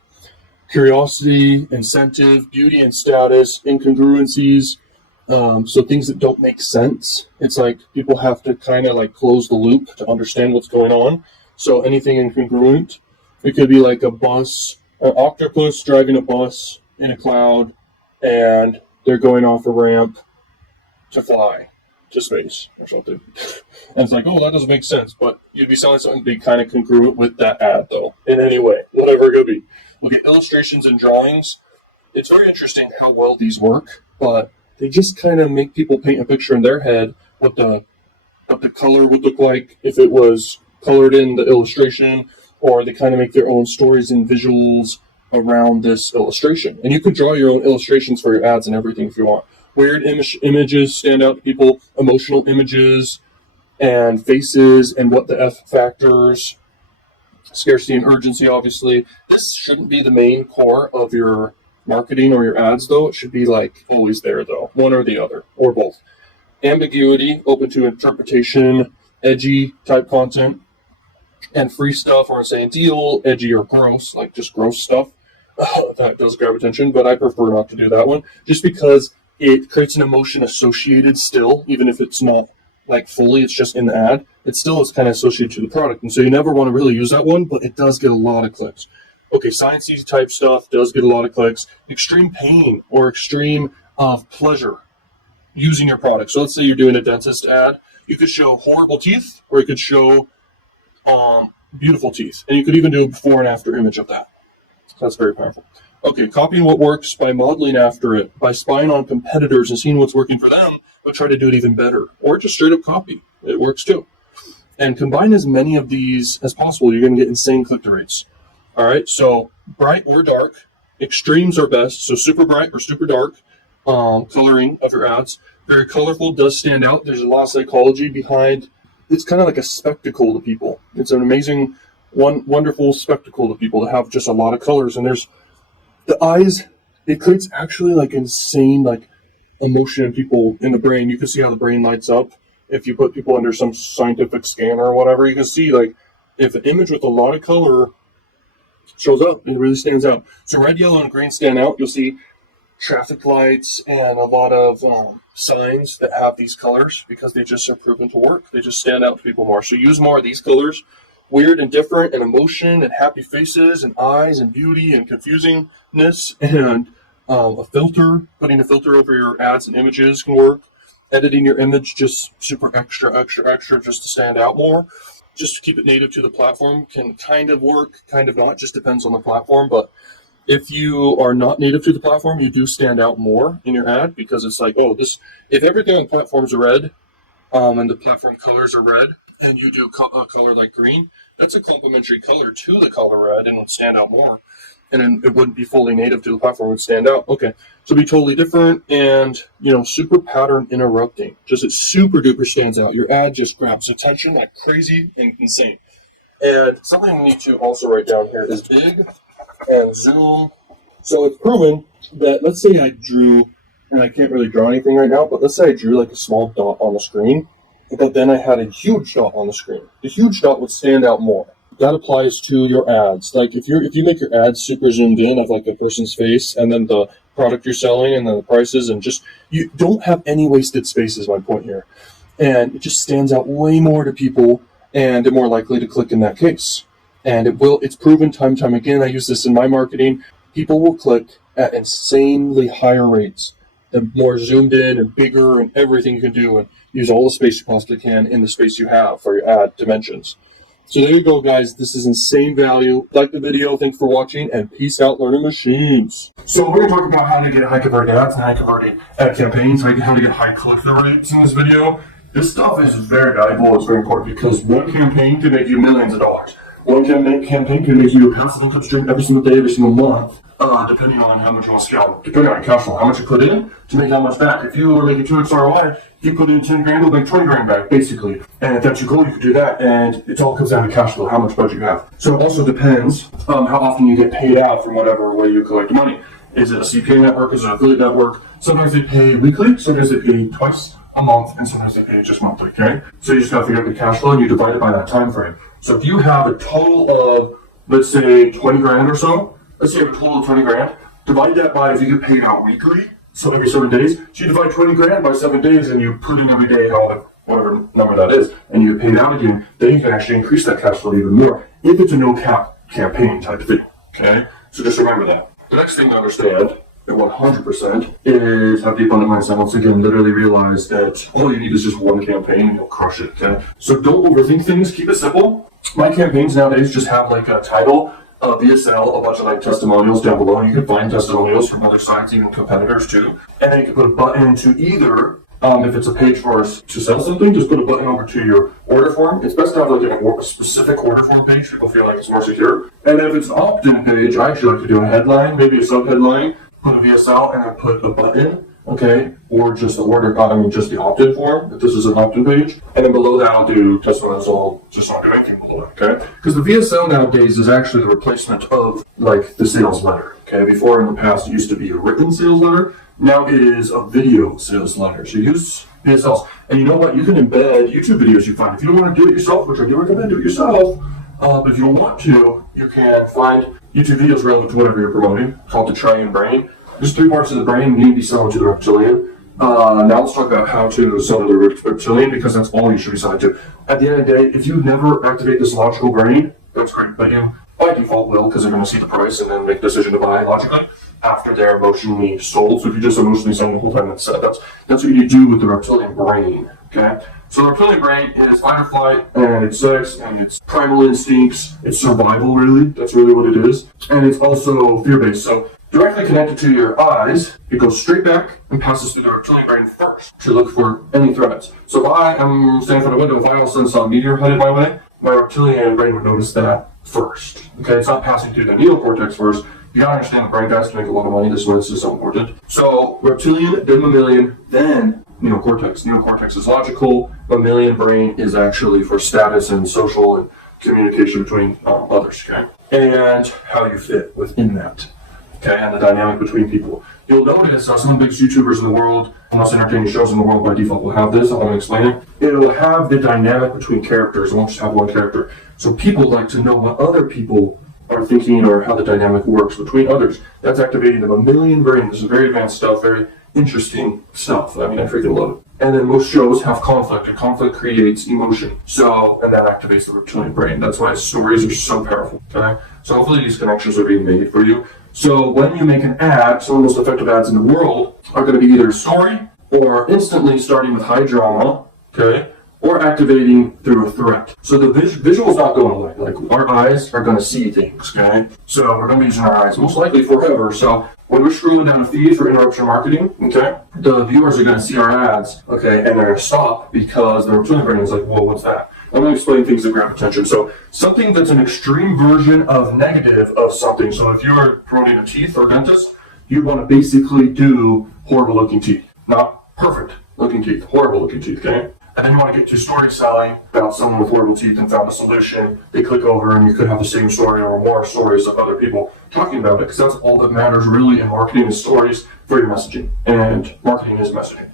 Curiosity, incentive, beauty and status, incongruencies. So things that don't make sense. It's like people have to kind of like close the loop to understand what's going on. So anything incongruent, it could be like a bus, an octopus driving a bus in a cloud, and they're going off a ramp, to fly to space or something. And it's like, oh, that doesn't make sense. But you'd be selling something to be kind of congruent with that ad, though, in any way, whatever it could be. We'll get illustrations and drawings. It's very interesting how well these work, but they just kind of make people paint a picture in their head what the color would look like if it was colored in the illustration, or they kind of make their own stories and visuals around this illustration. And you could draw your own illustrations for your ads and everything if you want. Weird images stand out to people, emotional images and faces and what the F factors, scarcity and urgency, obviously. This shouldn't be the main core of your marketing or your ads, though. It should be like always there, though, one or the other, or both. Ambiguity, open to interpretation, edgy type content, and free stuff, or say deal, edgy or gross, like just gross stuff. That does grab attention, but I prefer not to do that one, just because it creates an emotion associated still, even if it's not like fully, it's just in the ad. It still is kind of associated to the product, and so you never want to really use that one, but it does get a lot of clicks. Okay, sciencey type stuff does get a lot of clicks. Extreme pain or extreme pleasure using your product. So let's say you're doing a dentist ad. You could show horrible teeth, or you could show beautiful teeth. And you could even do a before and after image of that. So that's very powerful. Okay, copying what works by modeling after it, by spying on competitors and seeing what's working for them, but try to do it even better. Or just straight up copy. It works too. And combine as many of these as possible. You're going to get insane click-through rates. All right, so bright or dark. Extremes are best. So super bright or super dark coloring of your ads. Very colorful, does stand out. There's a lot of psychology behind. It's kind of like a spectacle to people. It's an amazing, wonderful spectacle to people to have just a lot of colors. And there's the eyes. It creates actually like insane like emotion in people in the brain. You can see how the brain lights up if you put people under some scientific scanner or whatever. You can see like if an image with a lot of color shows up, it really stands out. So red, yellow, and green stand out. You'll see traffic lights and a lot of signs that have these colors because they just are proven to work. They just stand out to people more. So use more of these colors. Weird and different and emotion and happy faces and eyes and beauty and confusingness and a filter. Putting a filter over your ads and images can work. Editing your image just super extra just to stand out more. Just to keep it native to the platform can kind of work, kind of not. Just depends on the platform. But if you are not native to the platform, you do stand out more in your ad because it's like, oh, this. If everything on the platform is red, and the platform colors are red, and you do a color like green, that's a complementary color to the color red and would stand out more. And then it wouldn't be fully native to the platform, it would stand out. Okay, so be totally different and, super pattern interrupting. Just it super duper stands out. Your ad just grabs attention like crazy and insane. And something we need to also write down here is big and zoom. So it's proven that, let's say I drew, and I can't really draw anything right now, but let's say I drew like a small dot on the screen, but then I had a huge dot on the screen. The huge dot would stand out more. That applies to your ads. Like if you make your ads super zoomed in of like a person's face and then the product you're selling and then the prices and just, you don't have any wasted space is my point here. And it just stands out way more to people and they're more likely to click in that case. And it's proven time and time again. I use this in my marketing. People will click at insanely higher rates. The more zoomed in and bigger and everything you can do and use all the space you possibly can in the space you have for your ad dimensions. So there you go, guys. This is insane value. Like the video. Thanks for watching, and peace out, learning machines. So we're going to talk about how to get high converting ads and high converting ad campaigns, how to get high click-through rates in this video. This stuff is very valuable. It's very important because one campaign can make you millions of dollars. One campaign can make you a passive income stream every single day, every single month, depending on how much you want to scale, depending on your cash flow, how much you put in to make how much back. If you were making 2x ROI, you put in 10 grand, you'll make 20 grand back, basically. And if that's your goal, you could do that. And it all comes down to cash flow, how much budget you have. So it also depends how often you get paid out from whatever way you collect money. Is it a CPA network? Is it an affiliate network? Sometimes they pay weekly, sometimes they pay twice a month, and sometimes they pay just monthly, okay? So you just gotta figure out the cash flow and you divide it by that time frame. So if you have a total of, let's say 20 grand or so, let's say you have a total of 20 grand, divide that by if you get paid out weekly, so every 7 days, so you divide 20 grand by 7 days and you put in every day whatever number that is, and you get paid out again, then you can actually increase that cash flow even more if it's a no cap campaign type of thing, okay? So just remember that. The next thing to understand and 100% is have the abundant mindset. Once again, literally realize that all you need is just one campaign and you'll crush it, okay? So don't overthink things, keep it simple. My campaigns nowadays just have like a title, VSL, a bunch of like testimonials down below. You can find testimonials from other sites, even competitors too. And then you can put a button to either, if it's a page for us to sell something, just put a button over to your order form. It's best to have like a specific order form page. People feel like it's more secure. And then if it's an opt-in page, I actually like to do a headline, maybe a sub-headline, put a VSL, and then put a button, okay? Or just the order, just the opt-in form, if this is an opt-in page. And then below that, I'll do testimonials. I'll just not do anything below that, okay? Because the VSL nowadays is actually the replacement of like the sales letter, okay? Before in the past, it used to be a written sales letter. Now it is a video sales letter. So use VSLs. And you know what? You can embed YouTube videos you find. If you don't want to do it yourself, which I do recommend, do it yourself. But if you don't want to, you can find YouTube videos relevant to whatever you're promoting, called the Triune Brain. There's 3 parts of the brain you need to be selling to the reptilian. Now let's talk about how to sell to the reptilian, because that's all you should be selling to. At the end of the day, if you never activate this logical brain, that's great, but you by default will, because they're going to see the price and then make a decision to buy logically after they're emotionally sold. So if you're just emotionally selling the whole time, that's what you need to do with the reptilian brain, okay? So the reptilian brain is fight or flight, and it's sex, and it's primal instincts, it's survival really, that's really what it is. And it's also fear-based, so directly connected to your eyes, it goes straight back and passes through the reptilian brain first to look for any threats. So if I am standing in front of a window, if I all of a sudden saw a meteor headed my way, my reptilian brain would notice that first. Okay, it's not passing through the neocortex first. You gotta understand the brain guys to make a lot of money. This is why this is so important. So reptilian, then mammalian, then neocortex. Neocortex is logical. Mammalian brain is actually for status and social and communication between others. Okay, and how you fit within that. Okay, and the dynamic between people. You'll notice some of the biggest YouTubers in the world, and most entertaining shows in the world by default will have this. I'm going to explain it. It'll have the dynamic between characters. It won't just have one character. So people like to know what other people are thinking or how the dynamic works between others. That's activating the mammalian brain. This is very advanced stuff, very interesting stuff. I mean, I freaking love it. And then most shows have conflict, and conflict creates emotion. So, and that activates the reptilian brain. That's why stories are so powerful. Okay? So hopefully these connections are being made for you. So when you make an ad, some of the most effective ads in the world are going to be either a story or instantly starting with high drama, okay, or activating through a threat. So the visual is not going away. Like our eyes are going to see things, okay? So we're going to be using our eyes most likely forever. So when we're scrolling down a feed for interruption marketing, okay, the viewers are going to see our ads, okay, and they're going to stop because the reptilian brain is like, whoa, what's that? I'm going to explain things that grab attention. So something that's an extreme version of negative of something. So if you're promoting a teeth or dentist, you want to basically do horrible looking teeth. Not perfect looking teeth, horrible looking teeth, okay? And then you want to get to story selling about someone with horrible teeth and found a solution. They click over and you could have the same story or more stories of other people talking about it, because that's all that matters really in marketing is stories for your messaging. And marketing is messaging.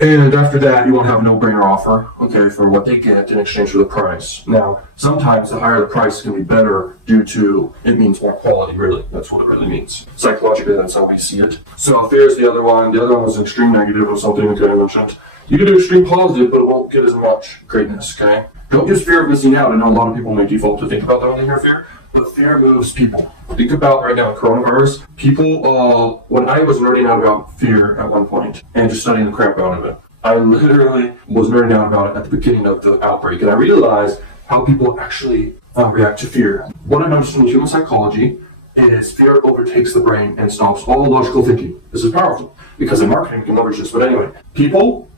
And after that, you want to have a no-brainer offer, okay, for what they get in exchange for the price. Now, sometimes the higher the price can be better due to, it means more quality, really. That's what it really means. Psychologically, that's how we see it. So fear is the other one. The other one was extreme negative or something, okay, I mentioned. You can do extreme positive, but it won't get as much greatness, okay? Don't use fear of missing out. I know a lot of people may default to think about that when they hear fear, but fear moves people. Think about right now, coronavirus. People, when I was nerding out about fear at one point and just studying the crap out of it, I literally was nerding out about it at the beginning of the outbreak, and I realized how people actually react to fear. What I noticed in human psychology is fear overtakes the brain and stops all logical thinking. This is powerful because in marketing we can leverage this. But anyway, people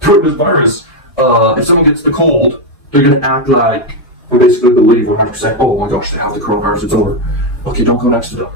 during this virus, if someone gets the cold, they're going to act like we basically believe 100%, oh my gosh, they have the coronavirus, it's over. Okay, don't go next to them.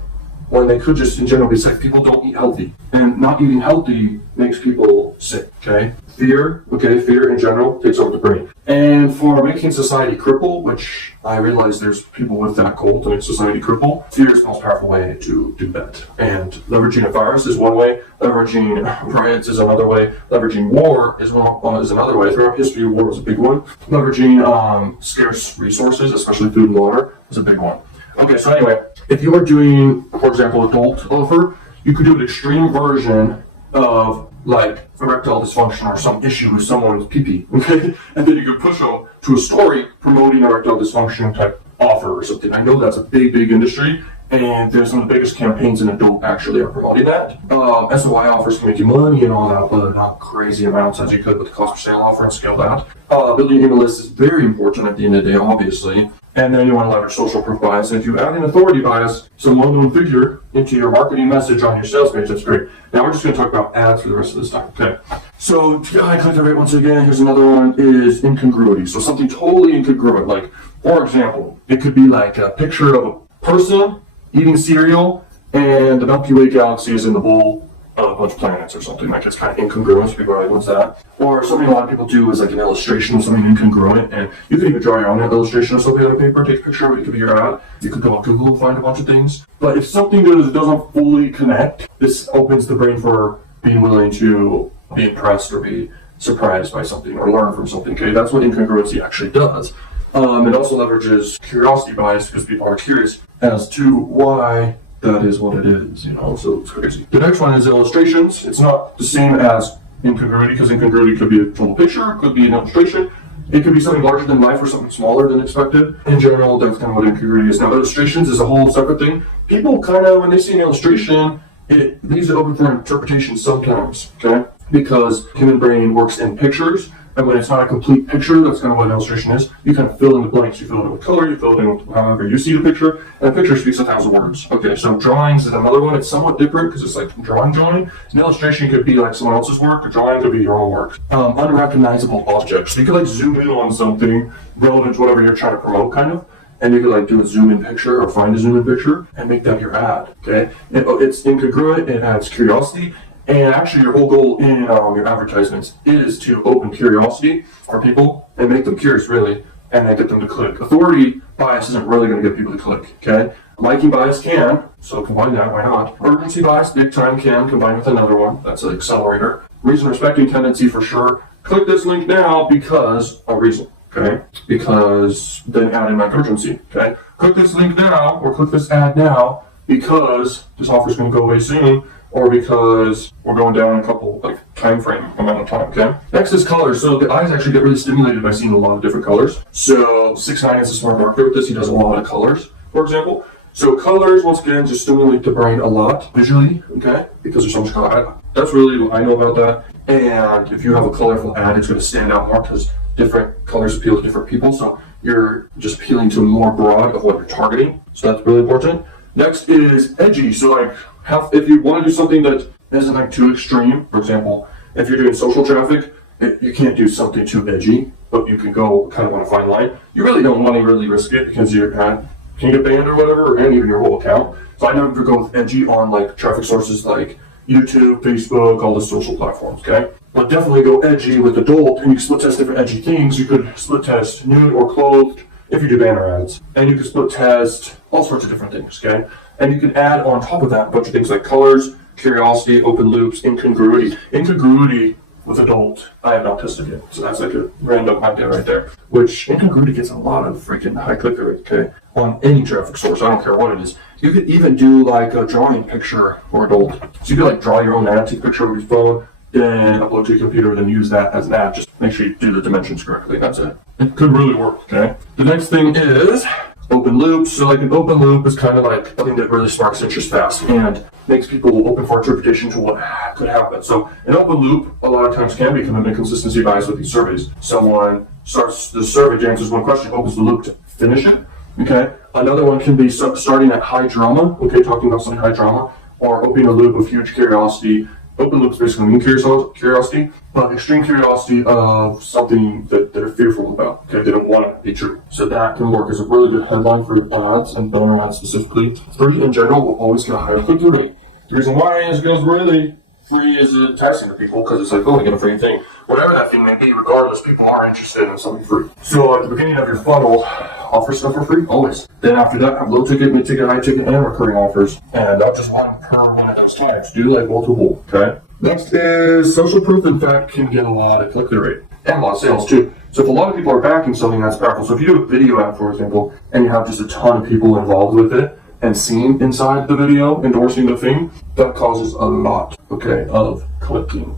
When they could just in general be sick, people don't eat healthy. And not eating healthy makes people sick, okay? Fear in general takes over the brain. And for making society cripple, which I realize there's people with that goal to make society cripple, fear is the most powerful way to do that. And leveraging a virus is one way, leveraging riots is another way, leveraging war is another way. Throughout history, war was a big one. Leveraging scarce resources, especially food and water, is a big one. Okay, so anyway, if you are doing, for example, adult offer, you could do an extreme version of like erectile dysfunction or some issue with someone's pee-pee, okay? And then you could push them to a story promoting erectile dysfunction type offer or something. I know that's a big, big industry, And there's some of the biggest campaigns in adult actually are promoting that. SOI offers can make you money and all that, but not crazy amounts as you could with the cost per sale offer and scale that. Building an email list is very important at the end of the day, obviously. And then you want to leverage social proof bias. And if you add an authority bias, some well-known figure into your marketing message on your sales page, that's great. Now we're just going to talk about ads for the rest of this time, okay? So to get high click-through rate, once again, here's another one, is incongruity. So something totally incongruent. Like, for example, it could be like a picture of a person eating cereal and the Milky Way galaxy is in the bowl of a bunch of planets or something. Like, it's kind of incongruent. People are like, what's that? Or something a lot of people do is like an illustration of something incongruent, and you can even draw your own illustration of something on a paper, take a picture of it. It could be your ad. You could go on Google and find a bunch of things. But if something doesn't fully connect, this opens the brain for being willing to be impressed or be surprised by something or learn from something. Okay, that's what incongruency actually does. It also leverages curiosity bias because people are curious as to why that is what it is, so it's crazy. The next one is illustrations. It's not the same as incongruity, because incongruity could be a total picture, it could be an illustration, it could be something larger than life or something smaller than expected. In general, that's kind of what incongruity is. Now, illustrations is a whole separate thing. People kind of, when they see an illustration, it leaves it open for interpretation sometimes, okay? Because human brain works in pictures, and when it's not a complete picture, that's kind of what an illustration is. You kind of fill in the blanks. You fill it in with color, you fill it in with however you see the picture, and a picture speaks 1,000 words. Okay, so drawings is another one. It's somewhat different because it's like drawing. An illustration could be like someone else's work, a drawing could be your own work. Unrecognizable objects. So you could like zoom in on something relevant to whatever you're trying to promote, kind of. And you could like do a zoom in picture or find a zoom in picture and make that your ad, okay? It's incongruent, it adds curiosity. And actually, your whole goal in your advertisements is to open curiosity for people and make them curious, really, and then get them to click. Authority bias isn't really going to get people to click, okay? Liking bias can, so combine that, why not? Urgency bias, big time, can combine with another one. That's an accelerator. Reason respecting tendency for sure. Click this link now because a reason, okay? Because then add in like urgency, okay? Click this link now or click this ad now because this offer is going to go away soon, or because we're going down a couple, like, time frame amount of time, okay? Next is colors. So the eyes actually get really stimulated by seeing a lot of different colors. So 6ix9ine is a smart marketer with this. He does a lot of colors, for example. So colors, once again, just stimulate the brain a lot visually, okay? Because there's so much color. That's really what I know about that. And if you have a colorful ad, it's going to stand out more because different colors appeal to different people. So you're just appealing to more broad of what you're targeting. So that's really important. Next is edgy. So like, if you want to do something that isn't like too extreme, for example, if you're doing social traffic, you can't do something too edgy, but you can go kind of on a fine line. You really don't want to really risk it because your ad can get banned or whatever, and even your whole account. So I never go with edgy on like traffic sources like YouTube, Facebook, all the social platforms, okay? But definitely go edgy with adult, and you can split test different edgy things. You could split test nude or clothed if you do banner ads. And you can split test all sorts of different things, okay? And you can add on top of that a bunch of things like colors, curiosity, open loops, incongruity. Incongruity with adult, I have not tested yet. So that's like a random idea right there. Which incongruity gets a lot of freaking high click-through rate, okay? On any traffic source, I don't care what it is. You could even do like a drawing picture for adult. So you could like draw your own ad, take a picture with your phone, then upload to your computer, then use that as an ad. Just make sure you do the dimensions correctly. That's it. It could really work, okay? The next thing is open loops. So like an open loop is kind of like something that really sparks interest fast and makes people open for interpretation to what could happen. So an open loop a lot of times can become an inconsistency bias with these surveys. Someone starts the survey, answers one question, opens the loop to finish it. Okay. Another one can be starting at high drama. Okay, talking about something high drama, or opening a loop of huge curiosity. Open loops basically mean curiosity, but extreme curiosity of something that they're fearful about. Okay, they don't want it to be true. So that can work as a really good headline for ads and donor ads specifically. Free in general will always get a higher click-through rate. The reason why is because really free is enticing to people because it's like, oh, I get a free thing. Whatever that thing may be, regardless, people are interested in something free. So at the beginning of your funnel, offer stuff for free, always. Then after that, have low ticket, mid ticket, high ticket, and recurring offers. And not just one per one of those types. Do like multiple, okay? Next is social proof, in fact, can get a lot of click-through rate. And a lot of sales too. So if a lot of people are backing something, that's powerful. So if you do a video ad, for example, and you have just a ton of people involved with it, and seen inside the video endorsing the thing, that causes a lot, okay, of clicking.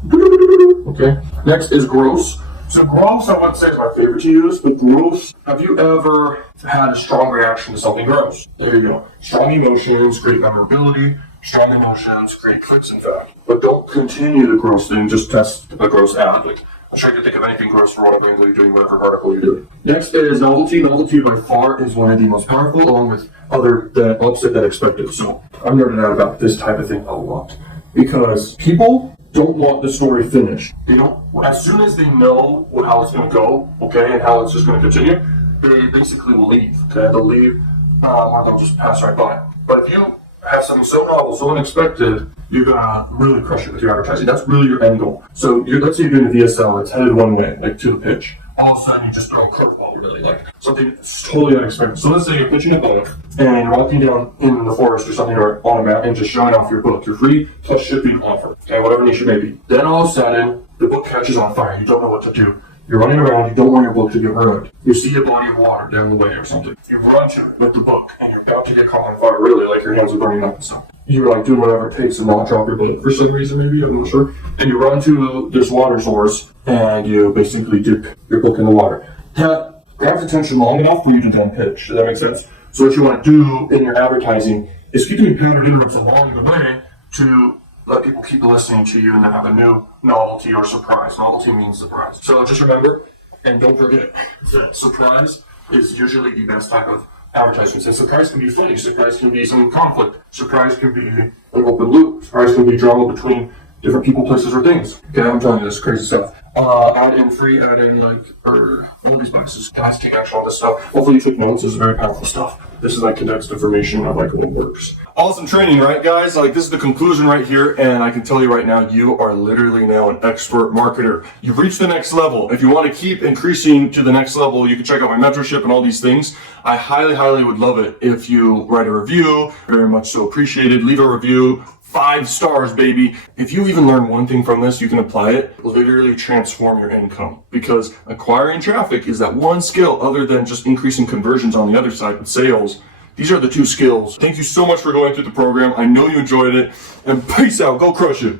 Okay. Next is gross. So gross, I wouldn't say is my favorite to use, but gross, have you ever had a strong reaction to something gross? There you go. Strong emotions, great memorability. Strong emotions, great clicks, in fact. But don't continue the gross thing, just test the gross out. Like, I'm sure you can think of anything gross for whatever angle you're doing, whatever vertical you're doing. Next is novelty. Novelty by far is one of the most powerful, along with other the opposite than expected. So I'm nerding out about this type of thing a lot. Because people don't want the story finished. They don't, as soon as they know how it's going to go, okay, and how it's just going to continue, they basically will leave, okay? They'll leave, or they'll just pass right by. But if you have something so novel, so unexpected, you're gonna really crush it with your advertising. That's really your end goal. So let's say you're doing a VSL, it's headed one way, like to the pitch. All of a sudden you just throw a curveball, really, like something totally unexpected. So let's say you're pitching a book and you're walking down in the forest or something, or on a map, and just showing off your book, your free plus shipping offer, okay, whatever niche it may be. Then all of a sudden, the book catches on fire. You don't know what to do. You're running around, you don't want your book to get ruined. You see a body of water down the way or something. You run to it with the book, and you're about to get caught on fire, really, like your hands are burning up and stuff. You're like doing whatever it takes to not drop your book for some reason, maybe, I'm not sure. And you run to this water source, and you basically dip your book in the water. That grabs attention long enough for you to then pitch. Does that make sense? So what you want to do in your advertising is keep doing pattern interrupts along the way to let people keep listening to you and then have a new novelty or surprise. Novelty means surprise. So just remember, and don't forget, that surprise is usually the best type of advertisements. And surprise can be funny. Surprise can be some conflict. Surprise can be an open loop. Surprise can be drama between different people, places, or things. Okay, I'm telling you this crazy stuff. Add in or all these boxes, casting, action, all this stuff. Hopefully you took notes. This is very powerful stuff. This is like condensed information of like what works. Awesome training, right, guys? Like, this is the conclusion right here, and I can tell you right now, you are literally now an expert marketer. You've reached the next level. If you want to keep increasing to the next level, you can check out my mentorship and all these things. I highly, highly would love it if you write a review. Very much so appreciated. Leave a review. 5 stars, baby. If you even learn one thing from this, you can apply it, literally transform your income. Because acquiring traffic is that one skill other than just increasing conversions on the other side with sales. These are the 2 skills. Thank you so much for going through the program. I know you enjoyed it. And peace out. Go crush it.